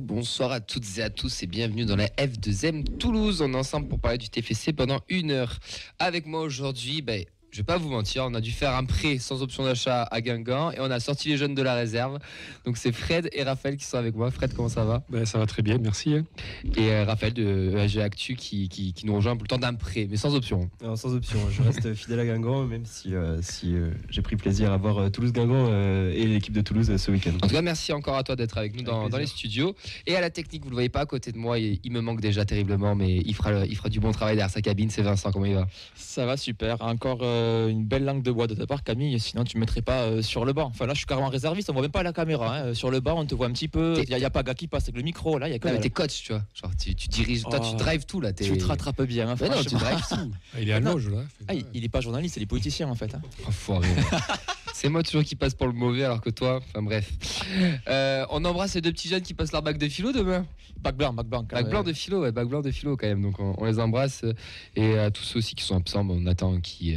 bonsoir à toutes et à tous et bienvenue dans la F2M Toulouse. On est ensemble pour parler du TFC pendant 1 heure. Avec moi aujourd'hui, je vais pas vous mentir, on a dû faire un prêt sans option d'achat à Guingamp et on a sorti les jeunes de la réserve. Donc c'est Fred et Raphaël qui sont avec moi. Fred, comment ça va ? Ça va très bien, merci. Et Raphaël de EAG Actu qui nous rejoint pour le temps d'un prêt, mais sans option. Non, sans option, je reste fidèle à Guingamp, même si j'ai pris plaisir à voir Toulouse-Guingamp et l'équipe de Toulouse ce week-end. En tout cas, merci encore à toi d'être avec nous dans les studios. Et à la technique, vous ne le voyez pas à côté de moi, il me manque déjà terriblement, mais il fera du bon travail derrière sa cabine. C'est Vincent, comment il va ? Ça va super, encore une belle langue de bois de ta part Camille, sinon tu ne mettrais pas sur le banc. Enfin là je suis carrément réserviste, on ne voit même pas à la caméra, hein. Sur le banc on te voit un petit peu, il n'y a pas gars qui passe avec le micro, là il y a que... mais t'es coach, tu vois, genre tu diriges, toi tu drives tout là. Tu te rattrapes bien, hein, non, tu drives tout. Il est à loge là. Il est pas journaliste, il est politicien en fait, hein. Enfoiré. C'est moi toujours qui passe pour le mauvais alors que toi, enfin bref. On embrasse les deux petits jeunes qui passent leur bac de philo demain. Bac blanc de philo, bac blanc de philo quand même. Donc on les embrasse et à tous ceux aussi qui sont absents, on attend qui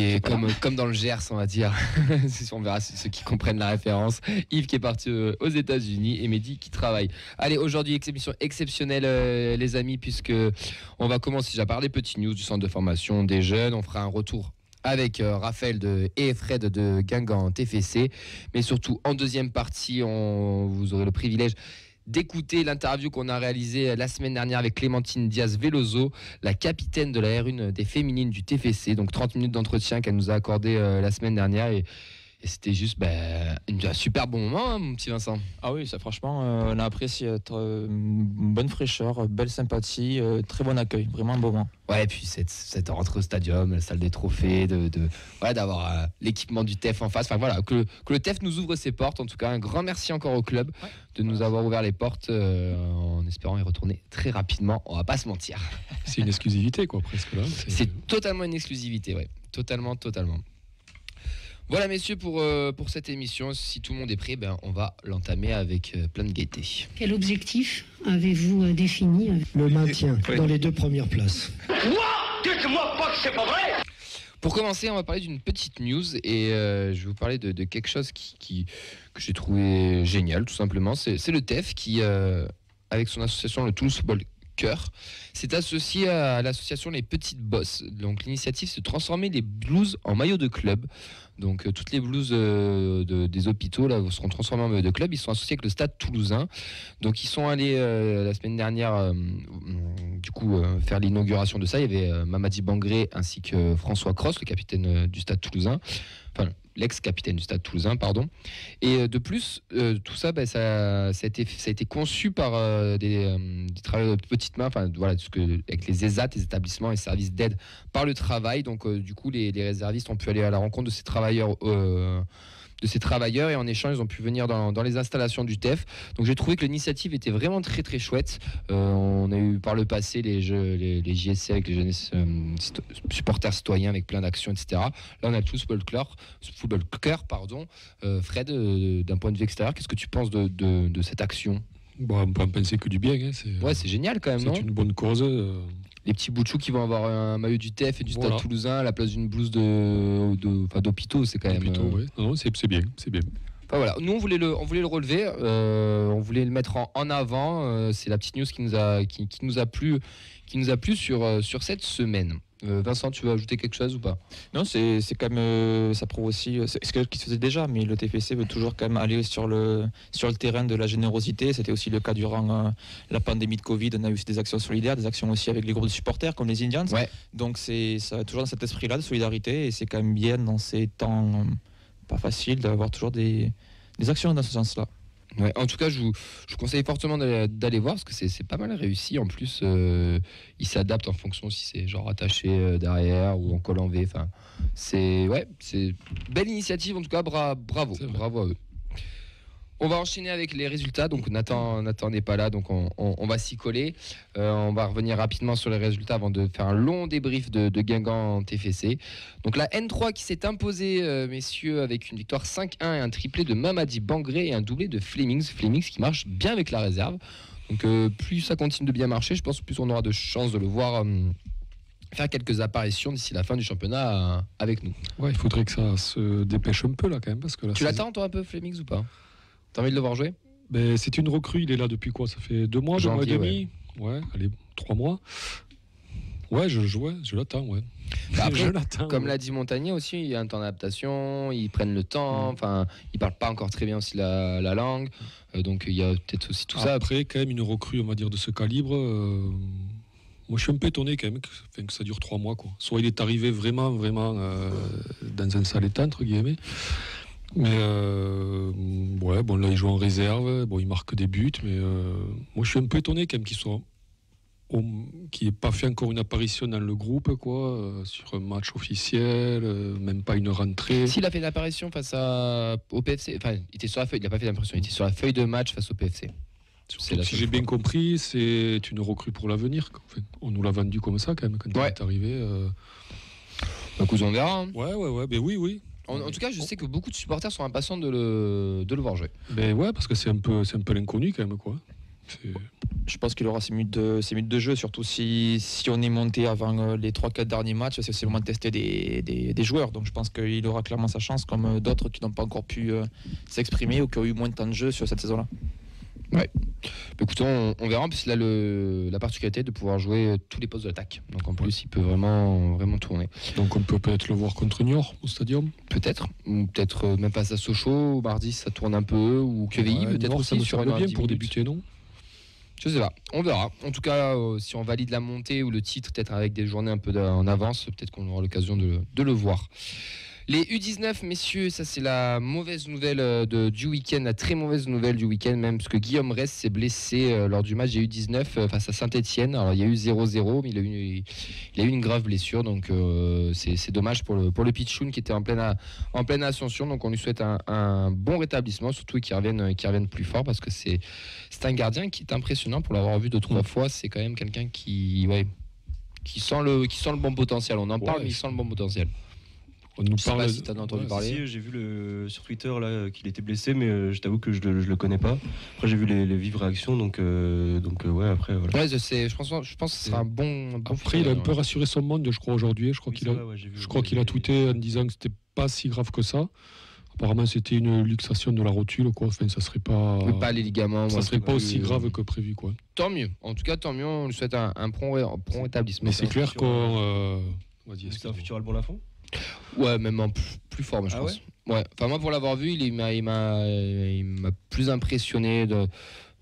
est comme dans le Gers, on va dire. On verra ceux qui comprennent la référence. Yves qui est parti aux États-Unis et Mehdi qui travaille. Allez, aujourd'hui émission exceptionnelle les amis, puisque on va commencer déjà par les petits news du centre de formation des jeunes. On fera un retour avec Raphaël et Fred de Guingamp TFC, mais surtout en deuxième partie, vous aurez le privilège d'écouter l'interview qu'on a réalisée la semaine dernière avec Clémentine Diaz-Veloso, la capitaine de la R1 des féminines du TFC. Donc 30 minutes d'entretien qu'elle nous a accordé la semaine dernière et c'était juste un super bon moment, hein, mon petit Vincent. Ah oui, ça franchement, on a apprécié être bonne fraîcheur, belle sympathie, très bon accueil, vraiment un beau moment. Ouais, et puis cette rentrée au stadium, la salle des trophées, d'avoir l'équipement du TEF en face. Enfin voilà, que le TEF nous ouvre ses portes. En tout cas, un grand merci encore au club de nous avoir ouvert les portes en espérant y retourner très rapidement. On va pas se mentir. C'est une exclusivité quoi, presque là. C'est totalement une exclusivité, ouais. Totalement. Voilà messieurs pour cette émission, si tout le monde est prêt, on va l'entamer avec plein de gaieté. Quel objectif avez-vous défini ? Le maintien dans les 2 premières places. Quoi ? Dites-moi pas que c'est pas vrai ! Pour commencer, on va parler d'une petite news et je vais vous parler de quelque chose que j'ai trouvé génial tout simplement. C'est le TEF qui, avec son association le Toulouse Football Cœur, s'est associé à l'association Les Petites Bosses. Donc l'initiative, c'est de transformer les blouses en maillots de club. Donc toutes les blouses des hôpitaux là seront transformées en maillots de club. Ils sont associés avec le Stade Toulousain. Donc ils sont allés la semaine dernière faire l'inauguration de ça. Il y avait Mamadi Bangré ainsi que François Cross, le capitaine du Stade Toulousain. Enfin, l'ex-capitaine du Stade Toulousain, pardon. Et de plus, tout ça, ça a été conçu par des travailleurs de petites mains, avec les ESAT, les établissements et services d'aide par le travail. Donc, du coup, les réservistes ont pu aller à la rencontre de ces travailleurs. Et en échange ils ont pu venir dans les installations du TEF. Donc j'ai trouvé que l'initiative était vraiment très très chouette. On a eu par le passé les JSC avec les jeunes supporters citoyens avec plein d'actions, etc. Là on a le Toulouse Football Cœur, pardon. Fred, d'un point de vue extérieur, qu'est-ce que tu penses de cette action ? On peut en penser que du bien, hein. C'est génial quand même, non ? C'est une bonne cause. Les petits bouts de chou qui vont avoir un maillot du TEF et du Stade Toulousain à la place d'une blouse d'hôpitaux, c'est quand même... Ouais. Non, c'est bien. Enfin, voilà. Nous on voulait le relever, on voulait le mettre en avant. C'est la petite news qui nous a plu sur cette semaine. Vincent, tu veux ajouter quelque chose ou pas ? Non, c'est quand même, ça prouve aussi, c'est quelque chose qui se faisait déjà, mais le TFC veut toujours quand même aller sur le terrain de la générosité. C'était aussi le cas durant la pandémie de Covid. On a eu aussi des actions solidaires, des actions aussi avec les groupes de supporters comme les Indians. Ouais. Donc ça va toujours dans cet esprit-là de solidarité et c'est quand même bien dans ces temps pas faciles d'avoir toujours des actions dans ce sens-là. Ouais, en tout cas, je vous conseille fortement d'aller voir parce que c'est pas mal réussi. En plus, il s'adapte en fonction si c'est genre attaché derrière ou en col en V. Enfin, c'est belle initiative en tout cas. Bravo à eux. On va enchaîner avec les résultats. Donc Nathan n'est pas là, donc on va s'y coller. On va revenir rapidement sur les résultats avant de faire un long débrief de Guingamp TFC. Donc la N3 qui s'est imposée, messieurs, avec une victoire 5-1 et un triplé de Mamadi Bangré et un doublé de Flemings qui marche bien avec la réserve. Donc plus ça continue de bien marcher, je pense plus on aura de chances de le voir faire quelques apparitions d'ici la fin du championnat avec nous. Ouais, il faudrait que ça se dépêche un peu là quand même parce que là, tu l'attends toi un peu Flemings ou pas ? T'as envie de le voir jouer ? Ben, c'est une recrue, il est là depuis quoi? Ça fait 2 mois, 2 mois et Janvier, demi. Ouais, allez, 3 mois. Ouais, je l'attends, ouais. Après, Je l'attends. Comme ouais. l'a dit Montagnier aussi, il y a un temps d'adaptation, ils prennent le temps, enfin, ils parlent pas encore très bien aussi la langue, donc il y a peut-être aussi tout ça. Après, quand même, une recrue, on va dire, de ce calibre, moi je suis un peu étonné quand même que ça dure 3 mois, quoi. Soit il est arrivé vraiment dans un sale état, entre guillemets. Mais ouais, bon, là il joue en réserve, bon, il marque des buts, mais moi je suis un peu étonné quand même qu'il n'ait pas fait encore une apparition dans le groupe, quoi, sur un match officiel, même pas une rentrée. S'il a fait une apparition face au PFC, enfin, il était sur la feuille, il n'a pas fait d'impression, il était sur la feuille de match face au PFC. C'est la Si seule j'ai fois. bien compris, c'est une recrue pour l'avenir, quoi. Enfin, on nous l'a vendu comme ça quand même quand il est arrivé. Donc on verra. Hein. Ouais, ben oui. En tout cas, je sais que beaucoup de supporters sont impatients de le voir jouer. Ben ouais, parce que c'est un peu l'inconnu quand même, quoi. Je pense qu'il aura ses minutes de jeu, surtout si on est monté avant les 3-4 derniers matchs. C'est le moment de tester des joueurs. Donc je pense qu'il aura clairement sa chance, comme d'autres qui n'ont pas encore pu s'exprimer ou qui ont eu moins de temps de jeu sur cette saison-là. Ouais. Écoutons, on verra, parce qu'il a la particularité de pouvoir jouer tous les postes de l'attaque. Donc en plus, il peut vraiment tourner. Donc on peut peut-être le voir contre Niort au Stadium. Peut-être, ou peut-être même pas à Sochaux, ou mardi ça tourne un peu, ou QVI Ouais, peut-être Niort, ça aussi me sur semble un bien 10 pour minutes. débuter, non? Je sais pas, on verra. En tout cas, si on valide la montée ou le titre, peut-être avec des journées un peu en avance, peut-être qu'on aura l'occasion de le voir. Les U19, messieurs, ça c'est la mauvaise nouvelle du week-end, la très mauvaise nouvelle du week-end même, parce que Guillaume Rest s'est blessé lors du match des U19 face à Saint-Etienne. Alors il y a eu 0-0, mais il a eu une grave blessure, donc c'est dommage pour le Pichoun qui était en pleine ascension. Donc on lui souhaite un bon rétablissement, surtout qu'il revienne plus fort, parce que c'est un gardien qui est impressionnant. Pour l'avoir vu 2-3 fois, c'est quand même quelqu'un qui sent le bon potentiel. On en parle, mais il sent le bon potentiel. On nous Je sais parle. pas si t'en as entendu parler. Si, j'ai vu sur Twitter là qu'il était blessé, mais je t'avoue que je le connais pas. Après j'ai vu les vives réactions, donc ouais, après voilà. Ouais, je pense que ce sera un bon Après, il a un peu rassuré son monde, je crois, aujourd'hui. Je crois qu'il a tweeté en disant que c'était pas si grave que ça. Apparemment, c'était une luxation de la rotule, quoi. Enfin, ça serait pas. Pas les ligaments. Ça serait pas aussi grave que prévu, quoi. Tant mieux. En tout cas, tant mieux. On lui souhaite un prompt rétablissement. Mais c'est clair qu'on. Vas-y, C'est un futur Alban Lafont. Ouais, même en plus fort, moi, je pense. Ouais. Enfin, moi, pour l'avoir vu, il m'a plus impressionné.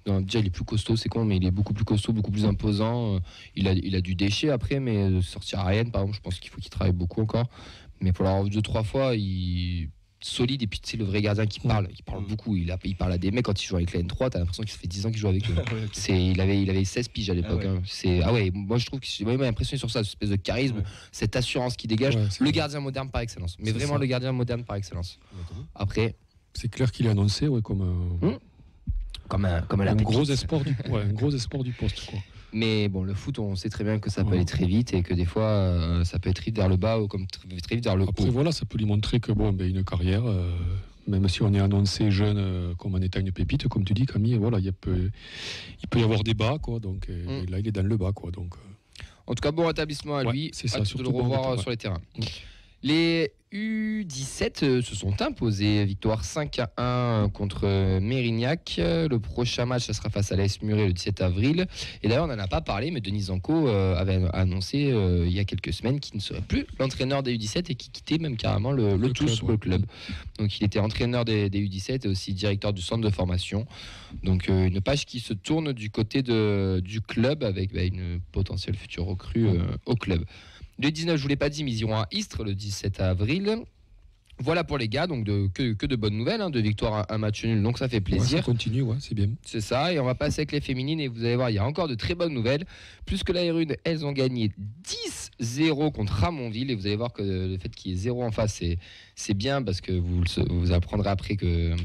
Déjà, il est plus costaud, c'est con, mais il est beaucoup plus costaud, beaucoup plus imposant. Il a du déchet après, mais sortir à Rennes, par exemple, je pense qu'il faut qu'il travaille beaucoup encore. Mais pour l'avoir vu 2-3 fois, il solide, et puis tu sais, le vrai gardien qui parle beaucoup, il parle à des mecs. Quand il joue avec la N3, t'as l'impression qu'il fait 10 ans qu'il joue avec eux. Il avait 16 piges à l'époque. Moi je trouve qu'il m'a impressionné sur ça, cette espèce de charisme, cette assurance qu'il dégage, le gardien moderne par excellence, mais vraiment le gardien moderne par excellence. Après, c'est clair qu'il est annoncé, ouais, comme un gros espoir du poste, quoi. Mais bon, le foot, on sait très bien que ça peut aller très vite, et que des fois ça peut être vite vers le bas ou comme très vite vers le haut. Après voilà, ça peut lui montrer que une carrière, même si on est annoncé jeune comme en étant une pépite, comme tu dis, Camille, voilà, il peut y avoir des bas, quoi. Donc là, il est dans le bas, quoi. Donc en tout cas, bon rétablissement à lui. C'est ça, hâte de le revoir sur les terrains. Les U17 se sont imposés, victoire 5-1 contre Mérignac. Le prochain match, ça sera face à l'AS Muret le 17 avril. Et d'ailleurs, on n'en a pas parlé, mais Denis Zanco avait annoncé il y a quelques semaines qu'il ne serait plus l'entraîneur des U17 et qu'il quittait même carrément le TuS club. Donc il était entraîneur des U17 et aussi directeur du centre de formation. Donc une page qui se tourne du côté du club avec une potentielle future recrue au club. Le 19, je ne vous l'ai pas dit, mais ils iront à Istres le 17 avril. Voilà pour les gars, donc que de bonnes nouvelles, de victoire à un match nul, donc ça fait plaisir. Ouais, ça continue, c'est bien. C'est ça, et on va passer avec les féminines, et vous allez voir, il y a encore de très bonnes nouvelles. Plus que la R1, elles ont gagné 10-0 contre Ramonville, et vous allez voir que le fait qu'il y ait 0 en face, c'est bien, parce que vous apprendrez après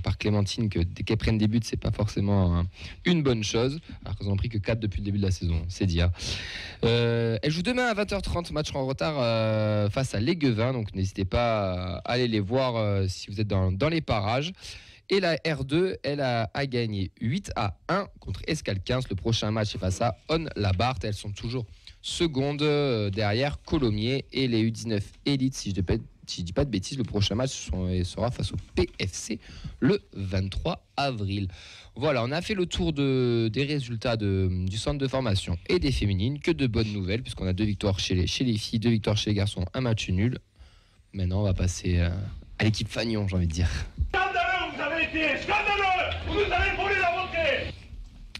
par Clémentine que dès qu'elles prennent des buts, c'est pas forcément une bonne chose, alors qu'elles n'ont pris que 4 depuis le début de la saison, c'est dire. Elles jouent demain à 20h30, match en retard face à Léguevin, donc n'hésitez pas à aller les voir si vous êtes dans les parages. Et la R2, elle a gagné 8-1 contre Escale 15. Le prochain match est face à On-la-Barthe. Elles sont toujours secondes derrière Colomiers et les U19 Elite, si je ne dis si je dis pas de bêtises, le prochain match sera face au PFC le 23 avril. Voilà, on a fait le tour des résultats du centre de formation et des féminines. Que de bonnes nouvelles, puisqu'on a 2 victoires chez les filles, 2 victoires chez les garçons, un match nul. Maintenant, on va passer à l'équipe Fagnon, j'ai envie de dire. Scandaleux, vous avez été scandaleux. Vous nous avez volé la montée.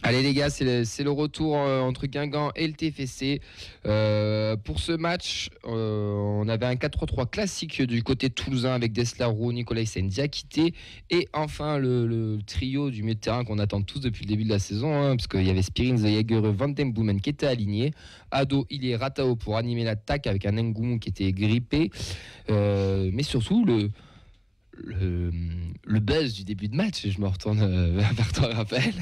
Allez les gars, c'est le retour entre Guingamp et le TFC. Pour ce match, on avait un 4-3-3 classique du côté toulousain avec Dessler, Roux, Nicolas Diakité. Et enfin le trio du milieu de terrain qu'on attend tous depuis le début de la saison, parce qu'il y avait Spirins, Jaeger, Van Den Boomen qui étaient alignés. Ado, il est Ratao pour animer l'attaque avec un Ngoumou qui était grippé. Mais surtout le buzz du début de match, et je me retourne vers toi Raphaël,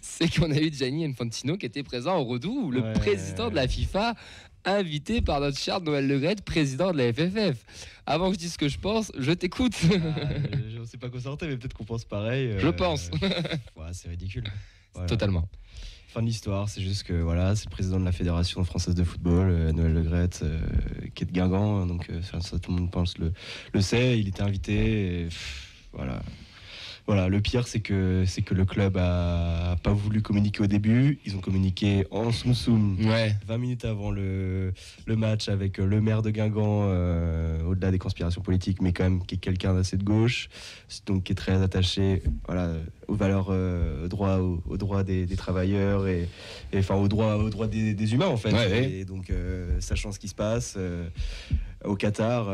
c'est qu'on a eu Gianni Infantino qui était présent au Redoux, le président de la FIFA, invité par notre cher Noël Le Graët, président de la FFF. Avant que je dise ce que je pense, je t'écoute. Je ne sais pas quoi sortir, mais peut-être qu'on pense pareil. Je pense. C'est ridicule. Voilà. Totalement. Fin de l'histoire, c'est juste que voilà, c'est le président de la Fédération française de football, Noël Le Graët, qui est de Guingamp, donc ça tout le monde pense le sait, il était invité, et, voilà, le pire c'est que le club a pas voulu communiquer au début, ils ont communiqué en soum 20 minutes avant le match avec le maire de Guingamp, au-delà des conspirations politiques, mais quand même qui est quelqu'un d'assez de gauche, donc qui est très attaché aux valeurs, aux droits des travailleurs et enfin aux droits des humains en fait. Et donc sachant ce qui se passe au Qatar,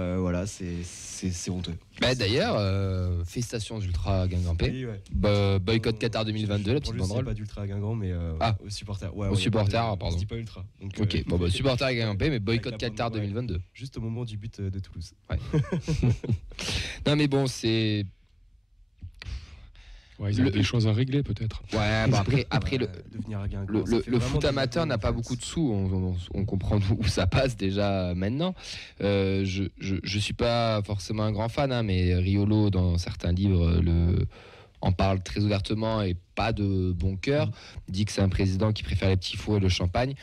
c'est honteux. D'ailleurs, félicitations aux Ultra Guingampais. Boycott Qatar 2022, la petite banderole. Pas d'Ultra Guingamp, mais aux supporters. Aux supporters, pardon. Je dis pas Ultra. Donc, supporters Guingampais, mais boycott Qatar 2022. Juste au moment du but de Toulouse. Non mais bon, c'est... Ils ont des choses à régler peut-être. Après le foot amateur n'a pas beaucoup de sous, on comprend où ça passe déjà maintenant. Je suis pas forcément un grand fan, mais Riolo dans certains livres en parle très ouvertement et pas de bon cœur, dit que c'est un président qui préfère les petits fours et le champagne.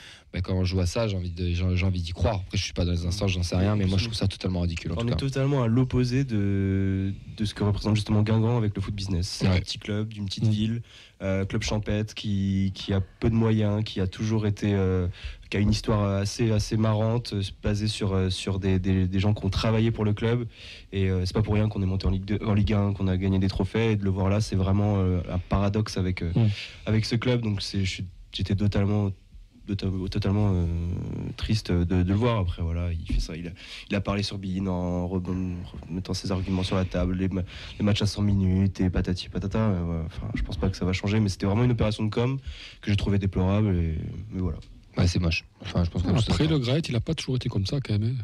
Quand je vois ça, j'ai envie d'y croire. Après, je suis pas dans les instances, j'en sais rien, mais moi je trouve ça totalement ridicule. On est totalement à l'opposé de ce que représente justement Guingamp avec le foot business. C'est un petit club d'une petite ville, club champêtre qui a peu de moyens, qui a toujours été, qui a une histoire assez marrante, basée sur des gens qui ont travaillé pour le club. Et c'est pas pour rien qu'on est monté en Ligue 1, qu'on a gagné des trophées. Et de le voir là, c'est vraiment un paradoxe avec ce club. Donc j'étais totalement triste de le voir. Après il fait ça, il a parlé sur Bein en mettant ses arguments sur la table, les matchs à 100 minutes et patati patata. Je pense pas que ça va changer, mais c'était vraiment une opération de com que j'ai trouvé déplorable, mais voilà. C'est moche. Je pense après le Graët, il a pas toujours été comme ça quand même.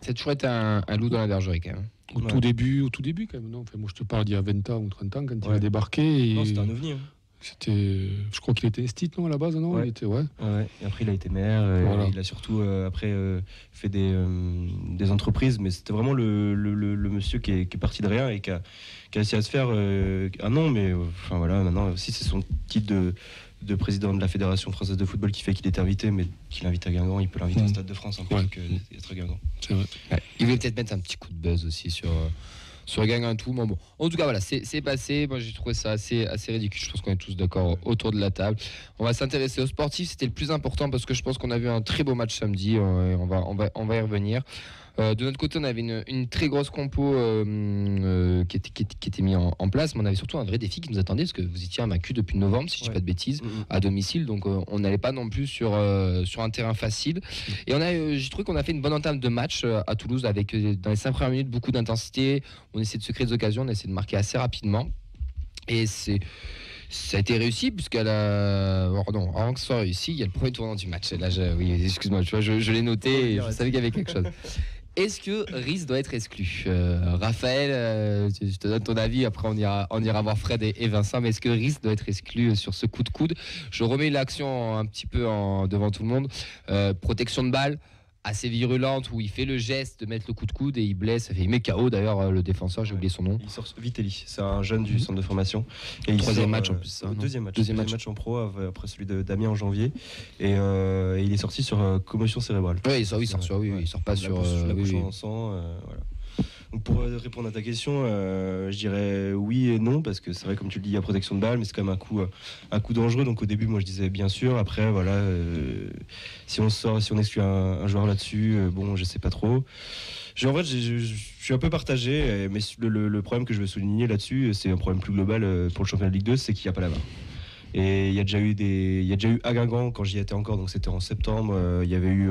Ça a toujours été un loup dans la bergerie quand même. Au tout début quand même, non. Moi je te parle d'il y a 20 ans ou 30 ans quand il a débarqué. Non, c'était un ovni. Je crois qu'il était instit, non, à la base, non? Il était, Et après, il a été maire. Il a surtout fait des entreprises, mais c'était vraiment le monsieur qui est parti de rien et qui a essayé à se faire un nom. Mais maintenant aussi, c'est son titre de président de la Fédération française de football qui fait qu'il est invité, mais qu'il invite à Guingamp, il peut l'inviter au Stade de France plutôt qu'être à Guingamp. C'est vrai. Il voulait peut-être mettre un petit coup de buzz aussi sur Guingamp et tout. Bon. En tout cas, c'est passé. Moi, j'ai trouvé ça assez ridicule. Je pense qu'on est tous d'accord autour de la table. On va s'intéresser aux sportifs. C'était le plus important parce que je pense qu'on a vu un très beau match samedi. On va y revenir. De notre côté, on avait une très grosse compo qui était mise en place, mais on avait surtout un vrai défi qui nous attendait parce que vous étiez invaincu depuis novembre, si je ne dis pas de bêtises, à domicile. Donc, on n'allait pas non plus sur un terrain facile. Et j'ai trouvé qu'on a fait une bonne entame de match à Toulouse avec, dans les 5 premières minutes, beaucoup d'intensité. On essaie de se créer des occasions, on essaie de marquer assez rapidement. Et ça a été réussi puisqu'elle a... avant que ce soit réussi, il y a le premier tournant du match. Et là, excuse-moi, tu vois, je l'ai noté et je savais qu'il y avait quelque chose. Est-ce que Rhys doit être exclu? Raphaël, je te donne ton avis, après on ira voir Fred et Vincent, mais est-ce que Rhys doit être exclu sur ce coup de coude? Je remets l'action un petit peu devant tout le monde. Protection de balle, assez virulente où il fait le geste de mettre le coup de coude et il blesse, il met KO d'ailleurs le défenseur, j'ai oublié son nom. Il sort Vitelli, c'est un jeune du centre de formation. Et il Troisième sort, match en plus, ça, non deuxième match en pro après celui d'Amiens en janvier. Et il est sorti sur commotion cérébrale. Ouais, il sort pas sur la bouche en sang. Voilà. Donc pour répondre à ta question, je dirais oui et non, parce que c'est vrai, comme tu le dis, il y a protection de balle, mais c'est quand même un coup dangereux. Donc au début, moi je disais bien sûr. Après, voilà, si on exclut un joueur là-dessus, bon, je sais pas trop. En vrai, je suis un peu partagé, mais le problème que je veux souligner là-dessus, c'est un problème plus global pour le championnat de Ligue 2, c'est qu'il n'y a pas la VAR. Et il y a déjà eu à Guingamp quand j'y étais encore, donc c'était en septembre. Il y avait eu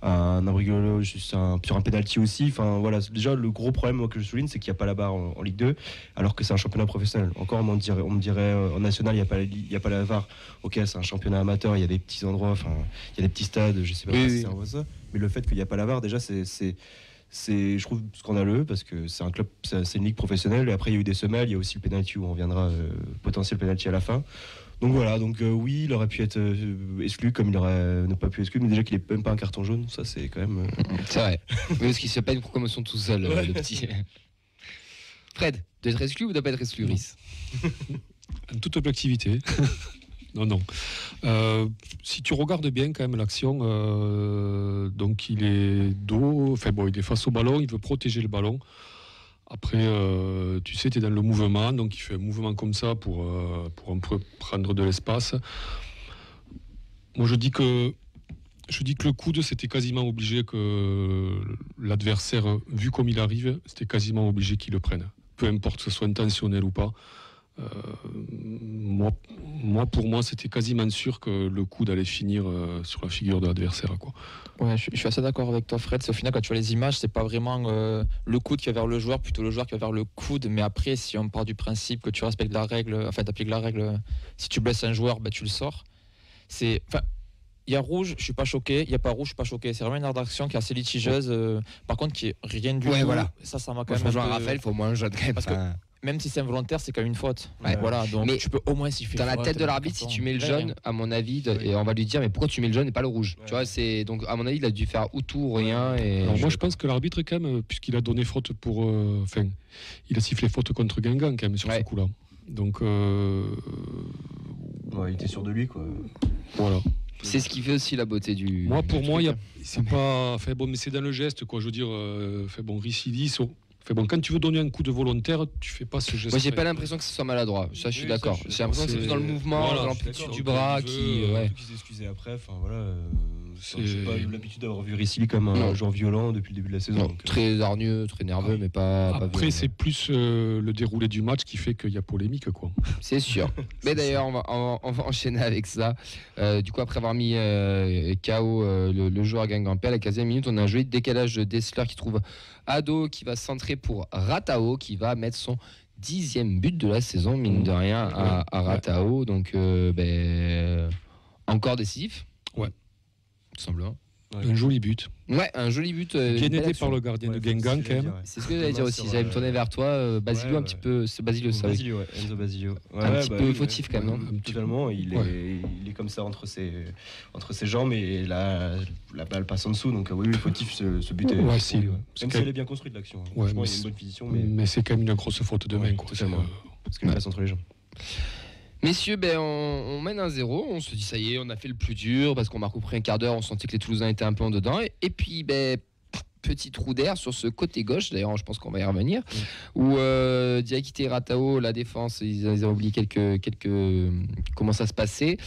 un abrigolo sur un penalty aussi. Enfin voilà, déjà le gros problème moi, que je souligne, c'est qu'il n'y a pas la barre en Ligue 2, alors que c'est un championnat professionnel. Encore on me dirait en national il n'y a pas la VAR. Ok, c'est un championnat amateur, il y a des petits endroits, enfin il y a des petits stades, je sais pas si c'est ça. Mais le fait qu'il n'y a pas la VAR, déjà c'est je trouve scandaleux parce que c'est un club, c'est une ligue professionnelle. Et après il y a eu des semelles, il y a aussi le penalty où on viendra potentiel penalty à la fin. Donc voilà, oui, il aurait pu être exclu comme il aurait ne pas pu exclure, mais déjà qu'il est même pas un carton jaune, ça c'est quand même. C'est vrai. Mais parce qu'il se fait pas une commotion tout seul, le petit. Fred, d'être exclu ou de pas être exclu, Rhys? En toute objectivité. Non. Si tu regardes bien quand même l'action, donc il est il est face au ballon, il veut protéger le ballon. Après, tu sais, tu es dans le mouvement, donc il fait un mouvement comme ça pour un peu prendre de l'espace. Moi, je dis que le coude, c'était quasiment obligé que l'adversaire, vu comme il arrive, c'était quasiment obligé qu'il le prenne. Peu importe que ce soit intentionnel ou pas. Pour moi, c'était quasiment sûr que le coude allait finir sur la figure de l'adversaire, quoi. Ouais, je suis assez d'accord avec toi, Fred. C'est au final, quand tu vois les images, c'est pas vraiment le coude qui va vers le joueur, plutôt le joueur qui va vers le coude. Mais après, si on part du principe que tu respectes la règle, enfin, t'appliques la règle, si tu blesses un joueur, tu le sors. Il y a rouge, je suis pas choqué. Il y a pas rouge, je suis pas choqué. C'est vraiment une art d'action qui est assez litigeuse. Par contre, qui est rien du tout. Voilà. Ça m'a quand même. Moi, je rejoins Raphaël, il faut au moins un jaune quand même. Parce que même si c'est involontaire, c'est quand même une faute. Ouais. Voilà, donc mais tu peux au moins siffler. Dans la tête de l'arbitre, si tu mets le jaune, à mon avis, et on va lui dire, mais pourquoi tu mets le jaune et pas le rouge? Tu vois, c'est donc à mon avis, il a dû faire ou tout ou rien. Et alors moi, je pense que l'arbitre, quand même, puisqu'il a donné faute pour, il a sifflé faute contre Guingamp quand même sur ce coup-là. Donc, il était sûr de lui, quoi. Voilà. C'est ce qui fait aussi la beauté du. Pour moi, c'est pas. Mais c'est dans le geste, quoi. Je veux dire, Ricci, quand tu veux donner un coup de volontaire, tu fais pas ce geste. Moi, j'ai pas l'impression que ce soit maladroit. Ça, je suis d'accord. J'ai l'impression que c'est dans le mouvement, dans l'amplitude du bras qui s'excusait après. Enfin voilà. J'ai pas eu l'habitude d'avoir vu Ricci comme un joueur violent depuis le début de la saison. Très hargneux, très nerveux, mais pas. Après, c'est plus le déroulé du match qui fait qu'il y a polémique, quoi. C'est sûr. Mais d'ailleurs, on va enchaîner avec ça. Du coup, après avoir mis KO le joueur Guingampais à la 15e minute, on a un joli décalage de Dessler qui trouve Ado, qui va centrer pour Ratao, qui va mettre son 10e but de la saison, mine de rien, à Ratao. Donc, encore décisif. Ouais. Tout simplement. Un joli but. Ouais, un joli but. Bien aidé par le gardien de Guingamp, quand même. C'est ce que j'allais dire aussi. J'allais me tourner vers toi. Basilio, un petit peu. C'est Basilio, ça. Enzo Basilio. Un petit peu fautif, quand même, non? Totalement. Il est comme ça entre ses jambes et la balle passe en dessous. Donc, oui, fautif, ce but est. Même si elle est bien construite, l'action. Franchement, il y a une bonne position. Mais c'est quand même une grosse faute de main, quoi. Totalement. Parce qu'il passe entre les jambes. Messieurs, on mène 1-0, on se dit ça y est, on a fait le plus dur parce qu'on marque au près un quart d'heure, on sentait que les Toulousains étaient un peu en dedans. Et puis, petit trou d'air sur ce côté gauche, d'ailleurs je pense qu'on va y revenir, où Diakité et Ratao, la défense, ils ont oublié quelques comment ça se passait.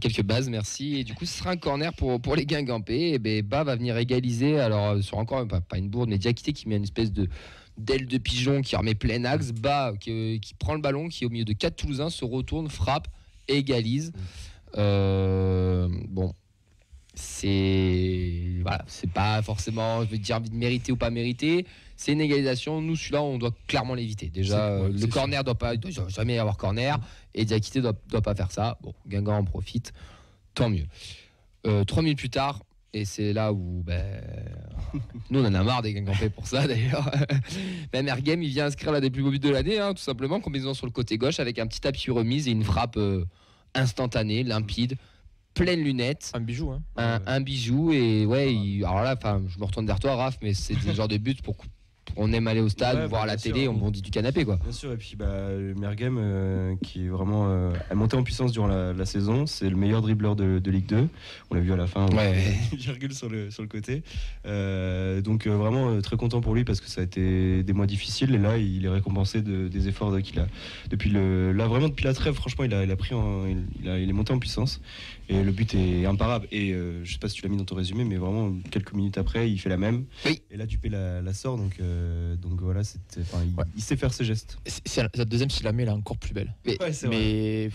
Quelques bases, merci. Et du coup, ce sera un corner pour les Guingampais. Et Ba va venir égaliser, alors sur encore pas une bourde, mais Diakité qui met une espèce d'aile de pigeon qui remet plein axe, qui prend le ballon, qui est au milieu de 4 Toulousains, se retourne, frappe, égalise. C'est pas forcément, je veux dire, mérité ou pas mérité. C'est une égalisation. Nous, celui-là, on doit clairement l'éviter. Déjà, le corner doit jamais avoir corner, et Diakité doit pas faire ça. Bon, Guingamp en profite, tant mieux. 3 minutes plus tard. Et c'est là où nous on en a marre des Guingampais pour ça d'ailleurs. Mergem il vient inscrire l'un des plus beaux buts de l'année, tout simplement, combinaison sur le côté gauche avec un petit appui remise et une frappe instantanée, limpide. pleines lunettes, Un bijou, hein. un bijou et alors là, je me retourne vers toi, Raph, mais c'est le genre de but pour on aime aller au stade, Ouais, voir bah, la bien télé, sûr. on bondit du canapé quoi. Bien sûr, et puis Mergem qui est vraiment a monté en puissance durant la saison, c'est le meilleur dribbleur de Ligue 2. On l'a vu à la fin, une virgule sur le côté. Donc vraiment très content pour lui parce que ça a été des mois difficiles et là il est récompensé des efforts qu'il a depuis vraiment depuis la trêve. Franchement, il est monté en puissance et le but est imparable. Et je sais pas si tu l'as mis dans ton résumé, mais vraiment quelques minutes après, il fait la même. Oui. Et là, Dupé la sort, donc voilà, il sait faire ses gestes. La deuxième, s'il la met, elle est encore plus belle. Ouais, c'est vrai.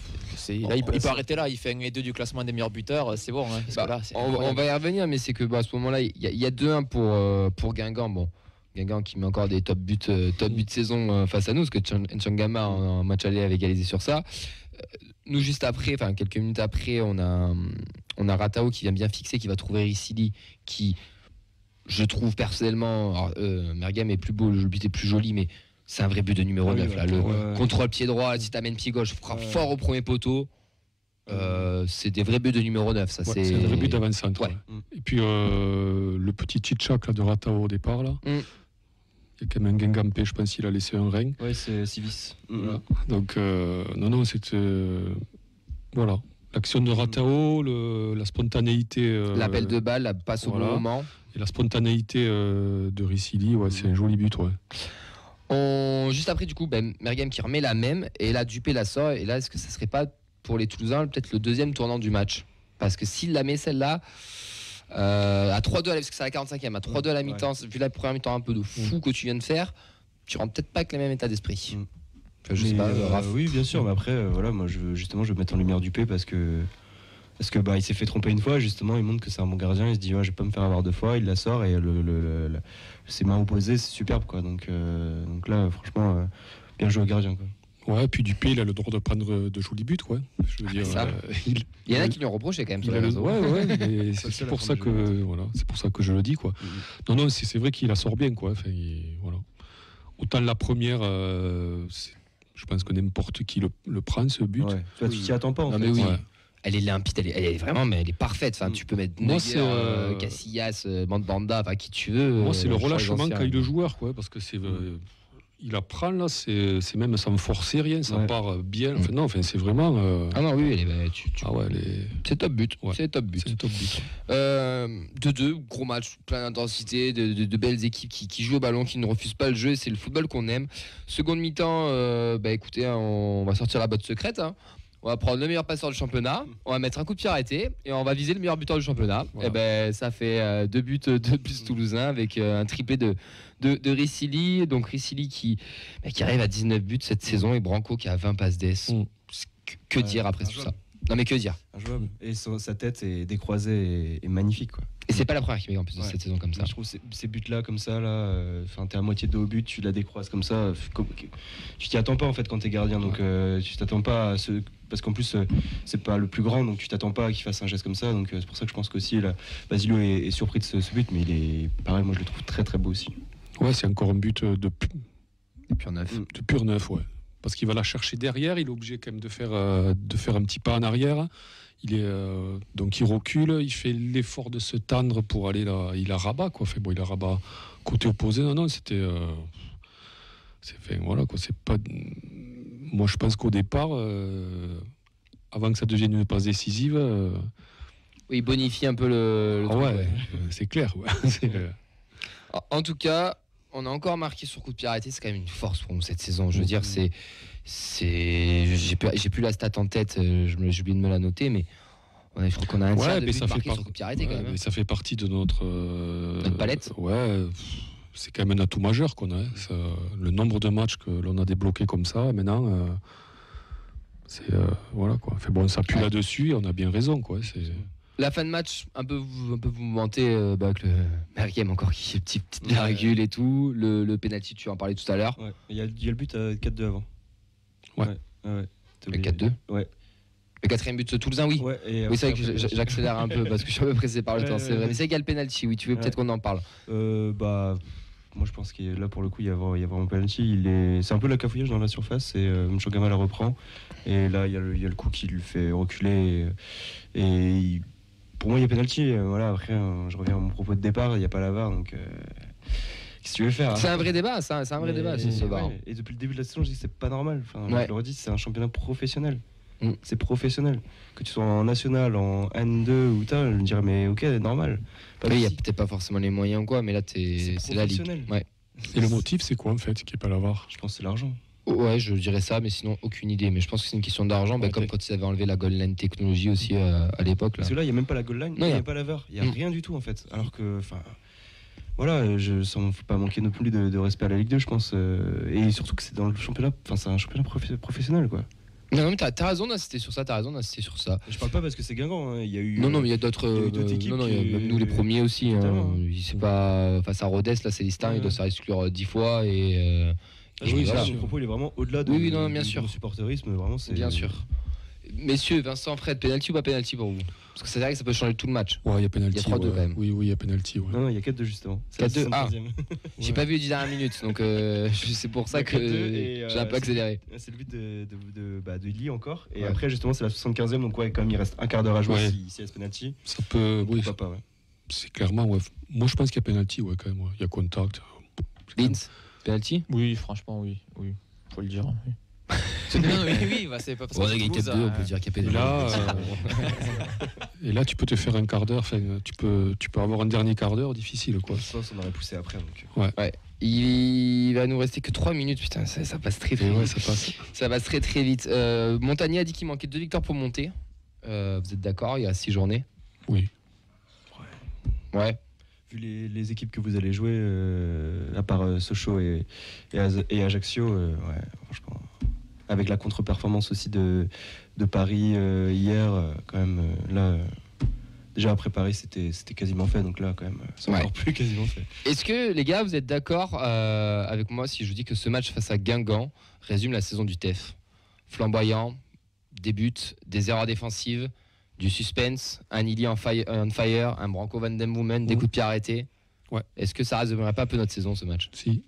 Mais là, il peut arrêter là. Il fait 1 et 2 du classement des meilleurs buteurs. C'est bon. Hein, parce que là, c'est on incroyable. va y revenir, mais c'est que à ce moment-là, il y a 2-1 pour Guingamp. Bon, Guingamp qui met encore des top buts de saison face à nous, parce que Ntchangama en match aller avait égalisé sur ça. Nous, juste après, quelques minutes après, on a Ratao qui vient bien fixer, qui va trouver Ricili, qui, je trouve personnellement, Mergem est plus beau, le but est plus joli, mais c'est un vrai but de numéro 9. Là. Le contrôle pied droit, si t'amènes pied gauche, frappe fort au premier poteau. C'est des vrais buts de numéro 9. Ça, c'est un vrai but d'avant-centre. Ouais. Et puis le petit tchitchak là, de Ratao au départ, là. Il y a quand même un Guingampé, je pense qu'il a laissé un rein. Oui, c'est Civis. Voilà. Donc, non, c'était. Voilà. L'action de Ratao, la spontanéité. L'appel de balle, la passe au bon moment. Et la spontanéité de Ricili, c'est un joli but. Juste après, du coup, Mergem qui remet la même, et là, Dupé la sort. Et là, est-ce que ça serait pas pour les Toulousains peut-être le deuxième tournant du match? Parce que s'il la met celle-là. À 3-2, parce que c'est à la 45e, à 3-2 à la mi-temps, vu la première mi-temps un peu de fou que tu viens de faire, tu rentres peut-être pas avec le même état d'esprit. Je sais pas, oui, bien sûr, mais après, moi, je veux mettre en lumière Dupé parce que il s'est fait tromper une fois, justement, il montre que c'est un bon gardien, il se dit, je vais pas me faire avoir 2 fois, il la sort et ses mains opposées, c'est superbe, quoi. Donc là, franchement, bien joué au gardien, quoi. Ouais, puis Dupé, il a le droit de prendre de jolis buts, quoi. Je veux dire, il y en a qui lui ont reproché quand même. Mais c'est pour ça que c'est pour ça que je le dis, quoi. Non, c'est vrai qu'il la sort bien, quoi. Enfin, voilà. Autant la première, je pense que n'importe qui le prend ce but. Ouais. Tu t'y attends pas, en fait. Mais oui. Elle est limpide, elle est vraiment, mais elle est parfaite. Enfin, tu peux mettre Neuer, Casillas, Mandanda, qui tu veux. Moi, c'est le relâchement qu'a eu le joueur, quoi, parce que c'est. Il apprend là, c'est même sans forcer rien, ça part bien. Enfin, c'est vraiment. Ah non, oui, c'est top but. Ouais. C'est top but. 2-2, gros match, plein d'intensité, de belles équipes qui jouent au ballon, qui ne refusent pas le jeu. C'est le football qu'on aime. Seconde mi-temps, écoutez, on va sortir la botte secrète. On va prendre le meilleur passeur du championnat, on va mettre un coup de pied arrêté et on va viser le meilleur buteur du championnat. Voilà. Et ça fait 2 buts toulousains avec un triplé de Ricili. Donc Ricili qui arrive à 19 buts cette saison et Branco qui a 20 passes d'ess. Que dire après tout ça? Non mais que dire? Injouable. Et sa tête est décroisée et magnifique, quoi. Et c'est pas la première qui met en plus de cette saison comme ça. Je trouve ces buts-là comme ça, t'es à moitié de dos au but, tu la décroises comme ça. Tu t'y attends pas en fait quand t'es gardien, donc tu t'attends pas à parce qu'en plus c'est pas le plus grand, donc tu t'attends pas à qu'il fasse un geste comme ça. Donc c'est pour ça que je pense qu'aussi Basilio est surpris de ce but, mais il est pareil, moi je le trouve très très beau aussi. Ouais, c'est encore un but de pur neuf. De pur neuf, ouais. Parce qu'il va la chercher derrière, il est obligé quand même de faire un petit pas en arrière. Donc il recule, il fait l'effort de se tendre pour aller là. Il a rabat, quoi. Il a rabat côté opposé. Non, c'était. Voilà, quoi. C'est pas. Moi, je pense qu'au départ, avant que ça devienne une passe décisive. Oui, il bonifie un peu le truc, c'est clair. Ouais. En tout cas. On a encore marqué sur coup de pied arrêté, c'est quand même une force pour nous cette saison. Je veux dire, j'ai plus la stat en tête, j'ai oublié de me la noter, mais je crois qu'on a un tiers de buts marqués sur coup de pied arrêté quand même. Mais ça fait partie de notre palette. Ouais, c'est quand même un atout majeur qu'on a. Le nombre de matchs que l'on a débloqués comme ça, maintenant, voilà quoi. On s'appuie là-dessus et on a bien raison, quoi. La fin de match, un peu vous mentez avec le Mergem encore qui est petite virgule et tout. Le penalty, tu en parlais tout à l'heure. Ouais. Il y a le but à 4-2 avant. Ouais. Le 4-2. Ouais. Le 4e but de Toulousain, oui. Ouais, oui, c'est vrai que j'accélère un peu parce que je suis un peu pressé par le temps. C'est vrai. Mais c'est qu'il y a le penalty, oui. Tu veux peut-être qu'on en parle. moi je pense que là pour le coup il y a vraiment penalty. C'est un peu la cafouillage dans la surface et Mchangama la reprend. Et là il y a le coup qui lui fait reculer. Pour moi il y a penalty. Voilà, après je reviens à mon propos de départ, il n'y a pas la VAR donc. Qu'est-ce que tu veux faire? C'est un vrai débat, c'est un vrai débat. Ce VAR. Ouais, et depuis le début de la saison, je dis que c'est pas normal. Enfin, Ouais. je le redis, c'est un championnat professionnel. Mm. C'est professionnel. Que tu sois en national, en N2 ou tal, je me dirais, mais ok, normal. Pas Oui, il n'y a de souci. peut-être pas forcément les moyens ou quoi, mais là, c'est la ligue. professionnel. Ouais. Et le motif, c'est quoi en fait, qui est pas la VAR? Je pense que c'est l'argent. Ouais, je dirais ça, mais sinon, aucune idée. Mais je pense que c'est une question d'argent, Ouais, comme ok. quand ils avaient enlevé la goal line technologie aussi à l'époque. Là. Parce que là, il n'y a même pas la goal line, Non, il n'y y a a- pas la VAR, il n'y a Mm. rien du tout en fait. Alors que, enfin, voilà, ça ne faut pas manquer non plus de respect à la Ligue 2, je pense. Et surtout que c'est dans le championnat, enfin, c'est un championnat professionnel, quoi. Non, mais t'as raison d'insister sur ça, sur ça. Je parle pas parce que c'est Guingamp, hein. Il y a eu. Non, mais il y a d'autres. il y a eu d'autres équipes non, qui- même nous les premiers aussi. Totalement. C'est pas face à Rodez, là, Célestin, Ouais. il doit se faire exclure 10 fois et. Je oui, pense voilà. que le propos il est vraiment au-delà de, Oui, non, bien de sûr. mon supporterisme, vraiment c'est. Bien sûr. Messieurs, Vincent, Fred, penalty ou pas penalty pour vous? Parce que c'est vrai que ça peut changer tout le match. Ouais, il y a penalty. Il y a 3-2 ouais. quand même. Oui, il y a penalty. Ouais. Non, il y a 4-2 justement. C'est la 4-2, ah. 75e. J'ai pas vu les 10 dernières minutes, donc c'est pour ça Il y a que 4-2 et, j'ai un peu accéléré. C'est le but de Lee encore. Et Ouais. après, justement, c'est la 75e. Donc, ouais, quand même, il reste un quart d'heure à jouer Ouais. si y a ce penalty. Ça peut. Oui, Pourquoi pas, ouais. c'est clairement. Ouais. Moi, je pense qu'il y a penalty, ouais, quand même. Ouais. Il y a contact. Linz, penalty? Oui, franchement, oui. Faut le dire. Oui. Oui, c'est pas parce Ouais, que il y a 4-2, on peut dire qu'il y a Et penalty. là, et là, tu peux te faire un quart d'heure. Enfin, tu peux avoir un dernier quart d'heure difficile, quoi. Je pense qu'on aurait poussé après. Donc. Il va nous rester que 3 minutes, putain, ça passe très Et très ouais, vite. ça passe. Ça passe très très vite. Montagnier a dit qu'il manquait 2 victoires pour monter. Vous êtes d'accord? Il y a 6 journées. Oui. Ouais. Vu les équipes que vous allez jouer, à part Sochaux et Ajaccio, ouais, franchement. Avec la contre-performance aussi de Paris hier, quand même, là. Déjà après Paris, c'était quasiment fait, donc là, quand même, c'est Ouais. encore plus quasiment fait. Est-ce que les gars, vous êtes d'accord avec moi si je vous dis que ce match face à Guingamp résume la saison du TEF? Flamboyant, des buts, des erreurs défensives, du suspense, un Illy on fire, un Branco Van Den Boomen, des coups de pied arrêtés. Ouais. Est-ce que ça résumerait pas un peu notre saison, ce match? Si.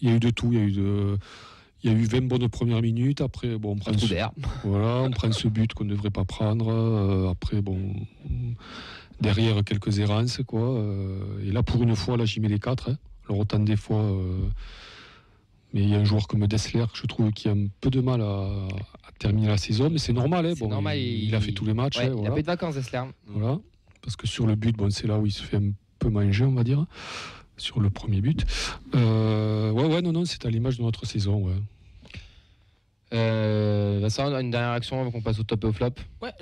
Il y a eu de tout. Il y a eu 20 bonnes premières minutes. Après, bon, on prend Un coup d'air. Voilà, on prend ce but qu'on ne devrait pas prendre. Après, bon, derrière quelques errances, quoi. Et là, pour une fois, là, j'y mets les 4. Hein. Alors, autant des fois. Mais il y a un joueur comme Dessler que je trouve qui a un peu de mal à terminer la saison. Mais c'est normal. Hein. C'est Bon, normal, il a fait tous les matchs. Ouais, hein, il a voilà. pas eu de vacances, Dessler. Voilà. Parce que sur le but, bon, c'est là où il se fait un peu manger, on va dire. Sur le premier but. Non, c'est à l'image de notre saison. Ouais. Vincent, une dernière action avant qu'on passe au top et au flop. Ouais,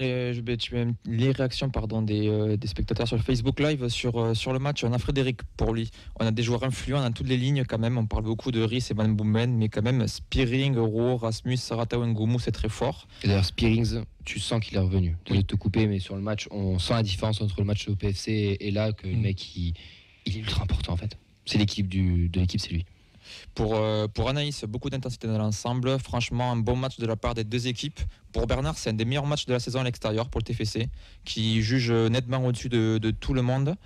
tu mets les réactions des spectateurs sur le Facebook Live sur le match. On a Frédéric pour lui. On a des joueurs influents dans toutes les lignes quand même. On parle beaucoup de Rhys et Van Boomen, mais quand même Spearing, Euro, Rasmus, Saratao Ngoumou, c'est très fort. Et d'ailleurs, Spearings, tu sens qu'il est revenu. Désolé de te couper, mais sur le match, on sent la différence entre le match au PFC et là, que le mec, il est ultra important en fait. C'est l'équipe de l'équipe, c'est lui. Pour Anaïs, beaucoup d'intensité dans l'ensemble. Franchement, un bon match de la part des deux équipes. Pour Bernard, c'est un des meilleurs matchs de la saison à l'extérieur pour le TFC, qui juge nettement au-dessus de tout le monde.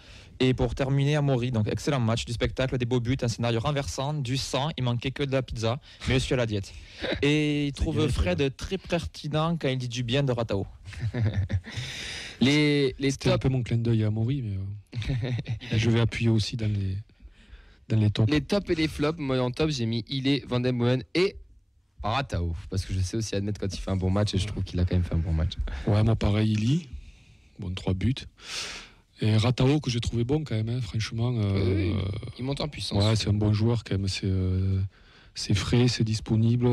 Et pour terminer, Amaury, donc excellent match, du spectacle, des beaux buts, un scénario renversant, du sang, il manquait que de la pizza, mais je suis à la diète. Et il trouve guérit, Fred très pertinent quand il dit du bien de Ratao. Les C'était un tops, peu mon clin d'œil à Amaury, mais je vais appuyer aussi dans les tops. les tops et les flops. Moi, en top, j'ai mis Ilé, Van Den Boomen et Ratao, parce que je sais aussi admettre quand il fait un bon match et je trouve qu'il a quand même fait un bon match. Ouais, moi pareil, Illy. Bon, 3 buts. Et Ratao, que j'ai trouvé bon quand même, hein, franchement. Oui. Il monte en puissance. Ouais, c'est un bon joueur quand même. C'est frais, c'est disponible,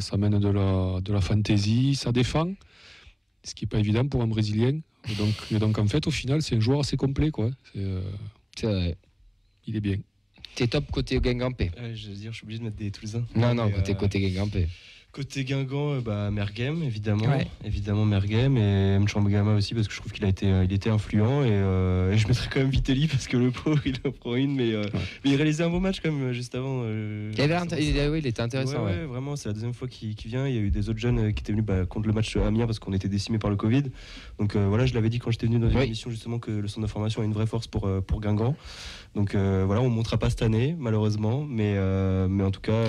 ça mène de la fantaisie, ça défend, ce qui n'est pas évident pour un Brésilien. Et donc en fait, au final, c'est un joueur assez complet, quoi. C'est vrai. Il est bien. T'es top côté Guingampé. Je veux dire, je suis obligé de mettre des Toulousains. Non, Mais, côté Guingampé. Côté Guingamp, Mergem, évidemment. Ouais. Évidemment, Mergem et Mchambagama aussi, parce que je trouve qu'il il était influent. Et je mettrais quand même Vitelli, parce que le pauvre, il en prend une. Mais il réalisait un beau match, quand même, juste avant. Il était intéressant. Ouais, vraiment, c'est la deuxième fois qu'il vient. Il y a eu des autres jeunes qui étaient venus contre le match Amiens, parce qu'on était décimés par le Covid. Donc voilà, je l'avais dit quand j'étais venu dans une émission, justement, que le centre de formation a une vraie force pour Guingamp. Donc voilà, on ne montera pas cette année, malheureusement. Mais en tout cas.